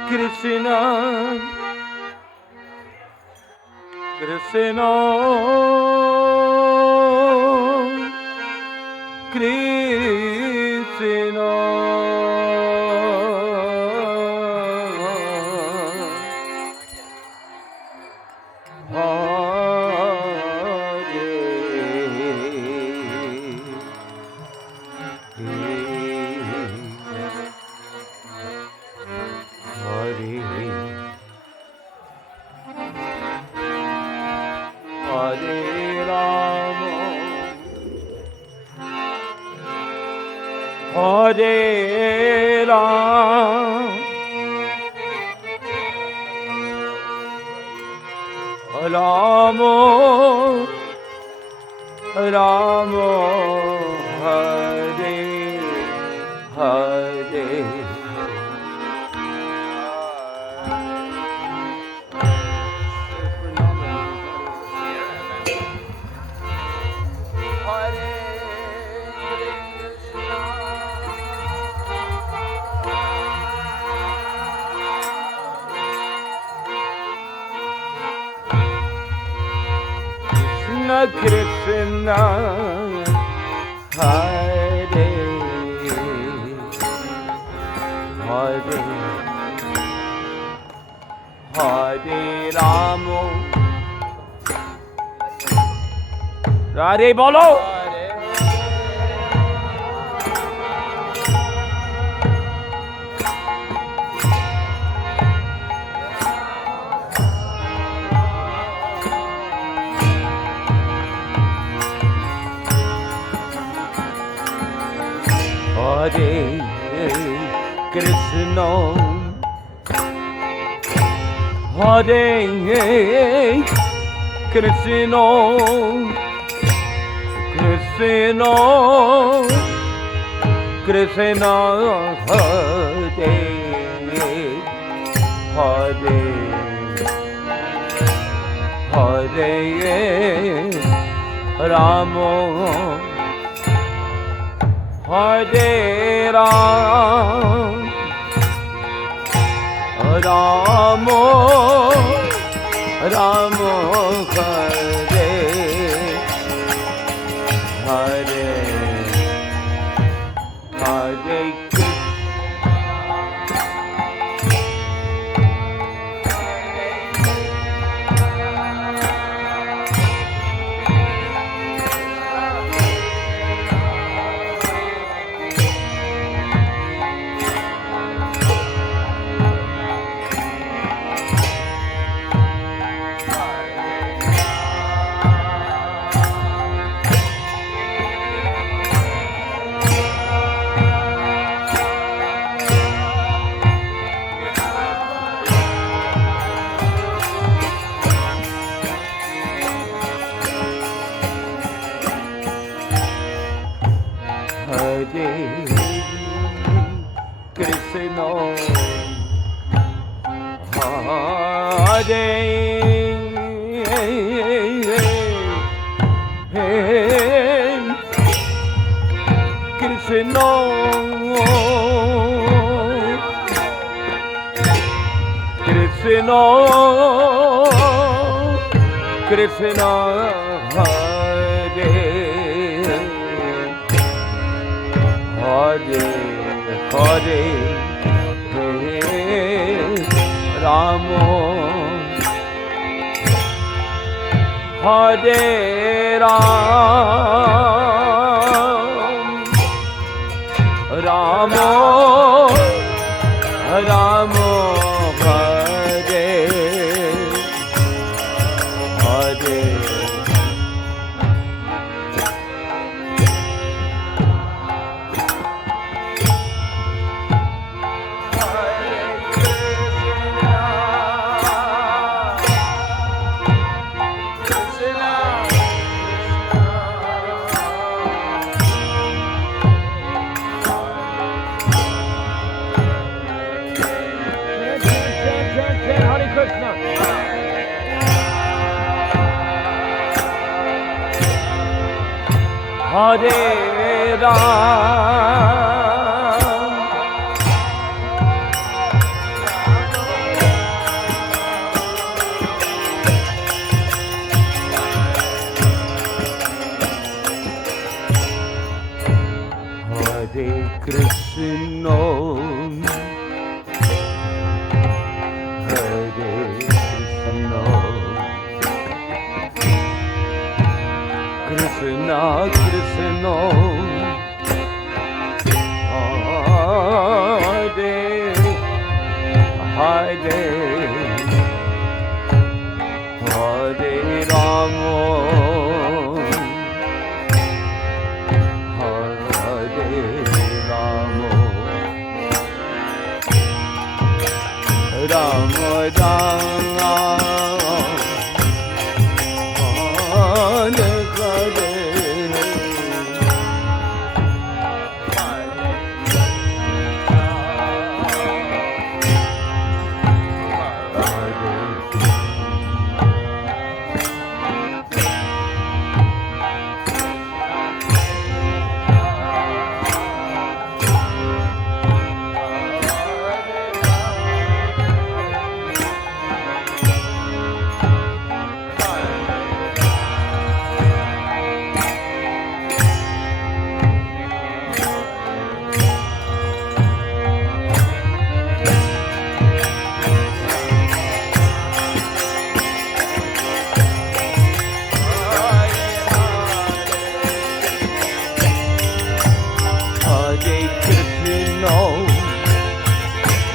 Krishna Krishna Krishna Hare Rama Hare Rama Rama Rama Hare Hare Krishna Hare Hare Hare Rama Hare bolo Hare Krishna Hare Krishna Krishna Krishna Hare Hare Hare Rama Hare Ram Rama Rama Hare Hare Hare Krishna Hare Krishna Krishna Krishna Hare Hare Hare Rama Hare Ram Rama Rama Hare Hare Hare Ram Krishna, Hare Krishna, Krishna Krishna, Hare Hare, Hare Rama, Rama Rama, Hare Hare,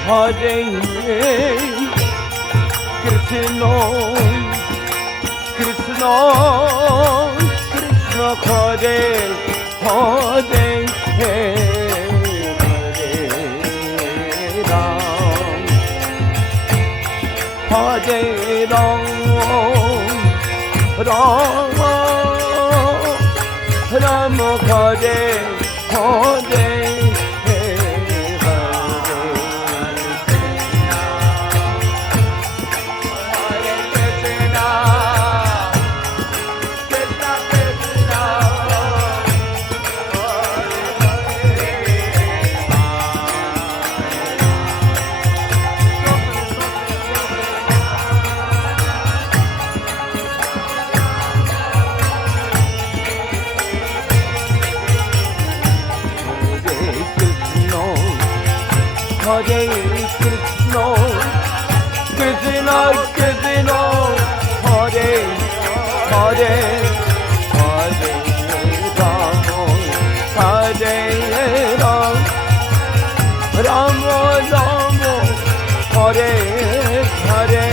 Hare Krishna, Krishna Krishna, Hare Hare, Hare Ram, Hare Ram, Rama Rama, Hare Hare. Hare Krishna, Krishna Krishna, Hare Hare, Hare Rama, Hare Rama, Rama Rama, Hare Hare.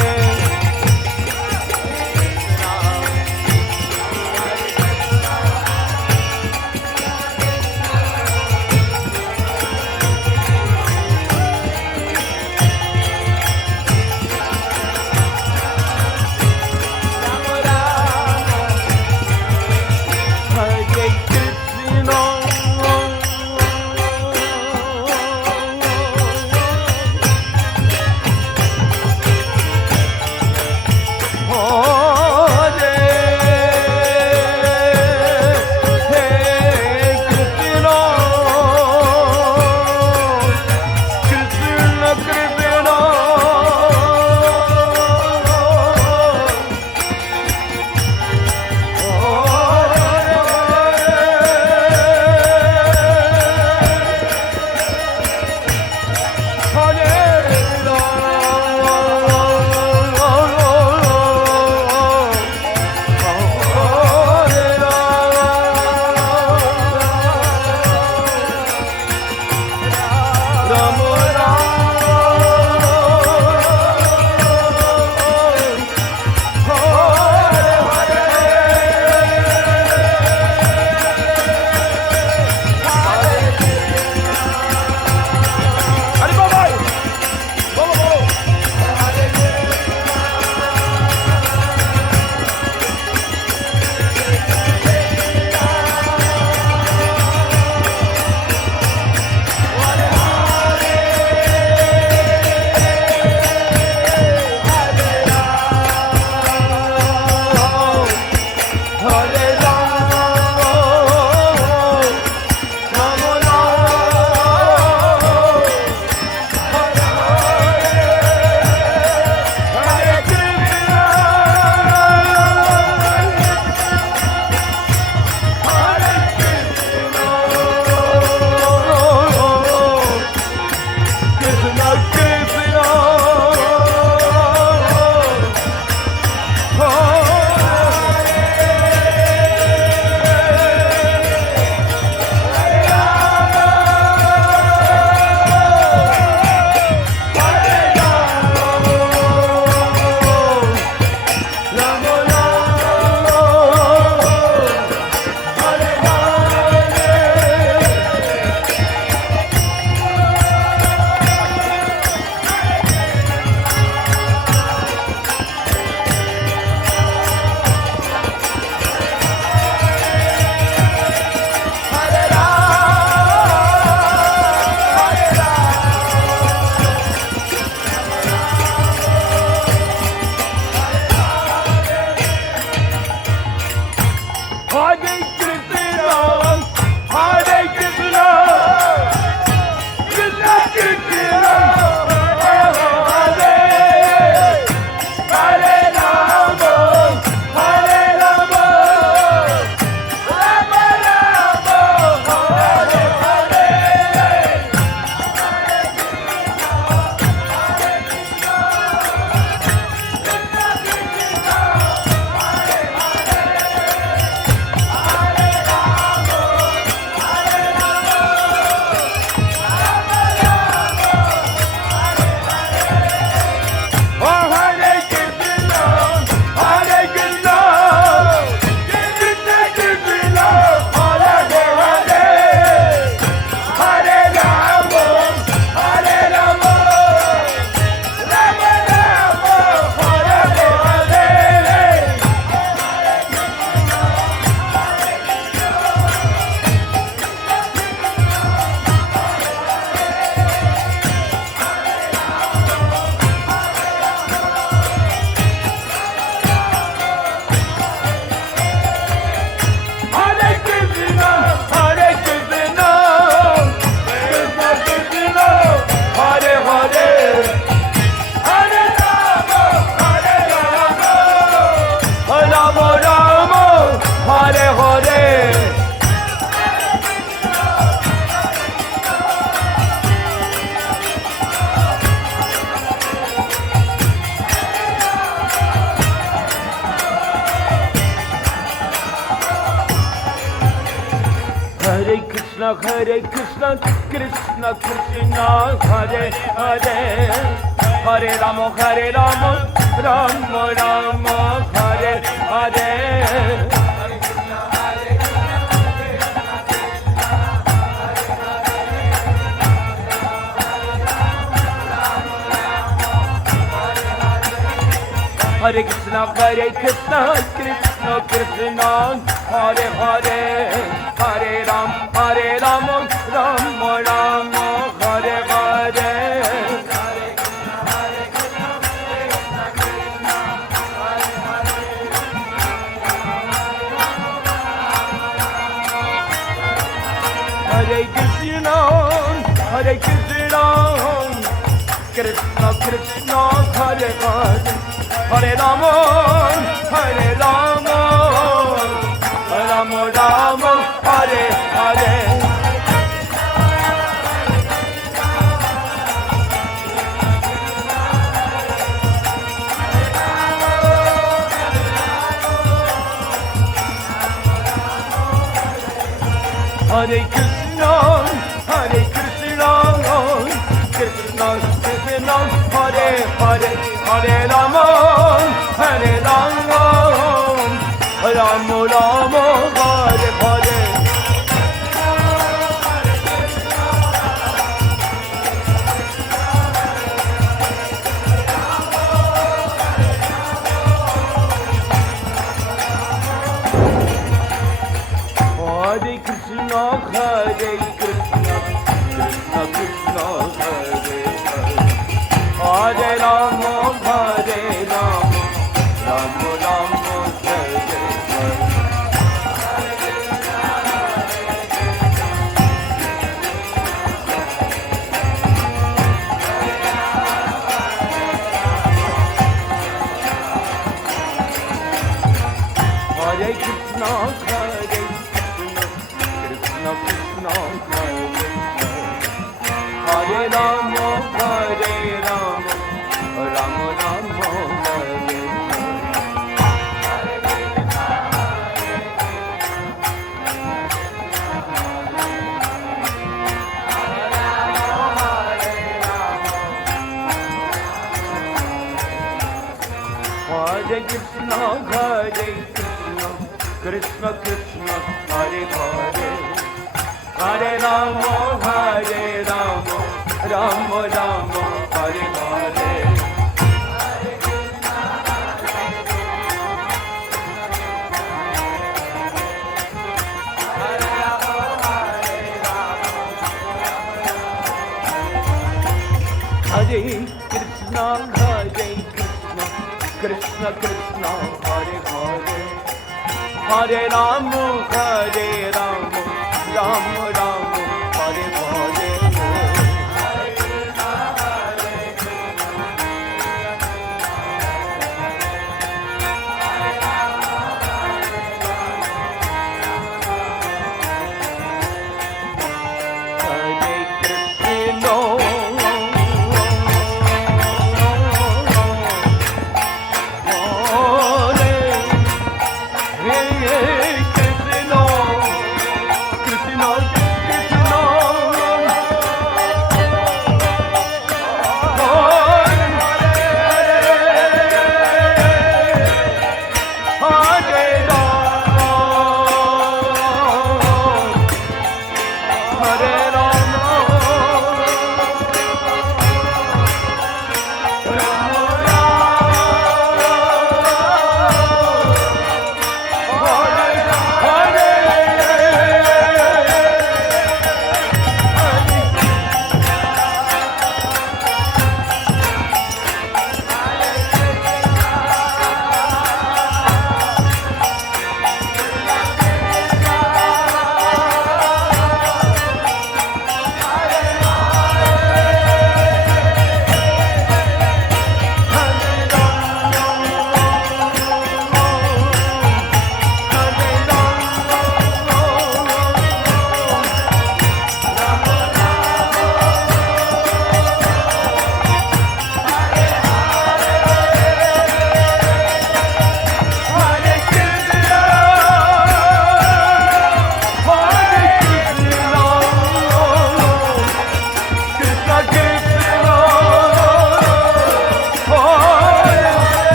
Hare Krishna, Krishna Krishna, Hare Hare, Hare Rama, Rama Rama, Hare Hare. Hare Krishna, Krishna Krishna, Hare Hare, Hare Ram, Rama Rama, Hare Hare. Hare Krishna, Krishna Krishna, Hare Hare, Hare Rama, Rama Rama, Hare Hare. Hare Krishna, Krishna Krishna, Hare Hare, Hare Rama, Rama Rama, Hare Hare. Hare Krishna, Krishna Krishna, Hare Hare, Hare Rama, Rama Rama, Hare Hare. Hare Krishna, Krishna Krishna, Hare Hare, Hare Rama, Rama Rama, Hare Hare. Hare Krishna, Krishna Krishna, Hare Hare, Hare Rama, Rama Rama, Hare Hare. Hare Krishna, Krishna Krishna, Hare Hare, Hare Rama, Rama Rama, Hare Hare. Krishna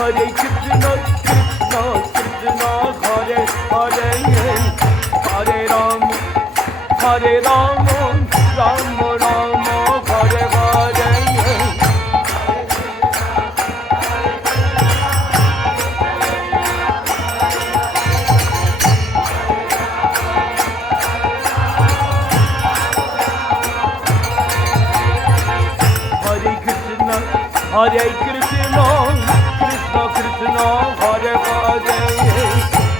Hare Krishna, Krishna Krishna, Hare Hare, Hare Ram, Hare Ram, Ram Ram, Hare Hare. Hare Krishna, Krishna Krishna, Hare Hare,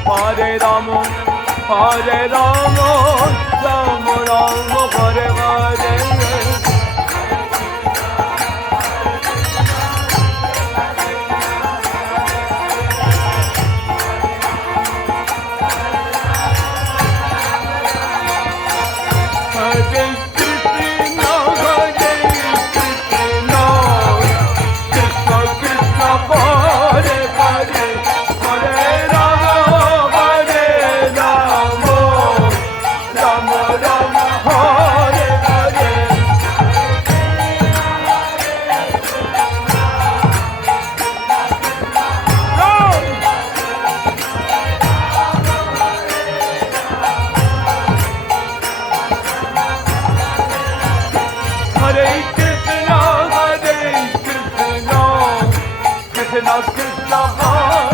Hare Rama, Hare Rama, Rama Rama, Hare Hare. Krishna Krishna Hare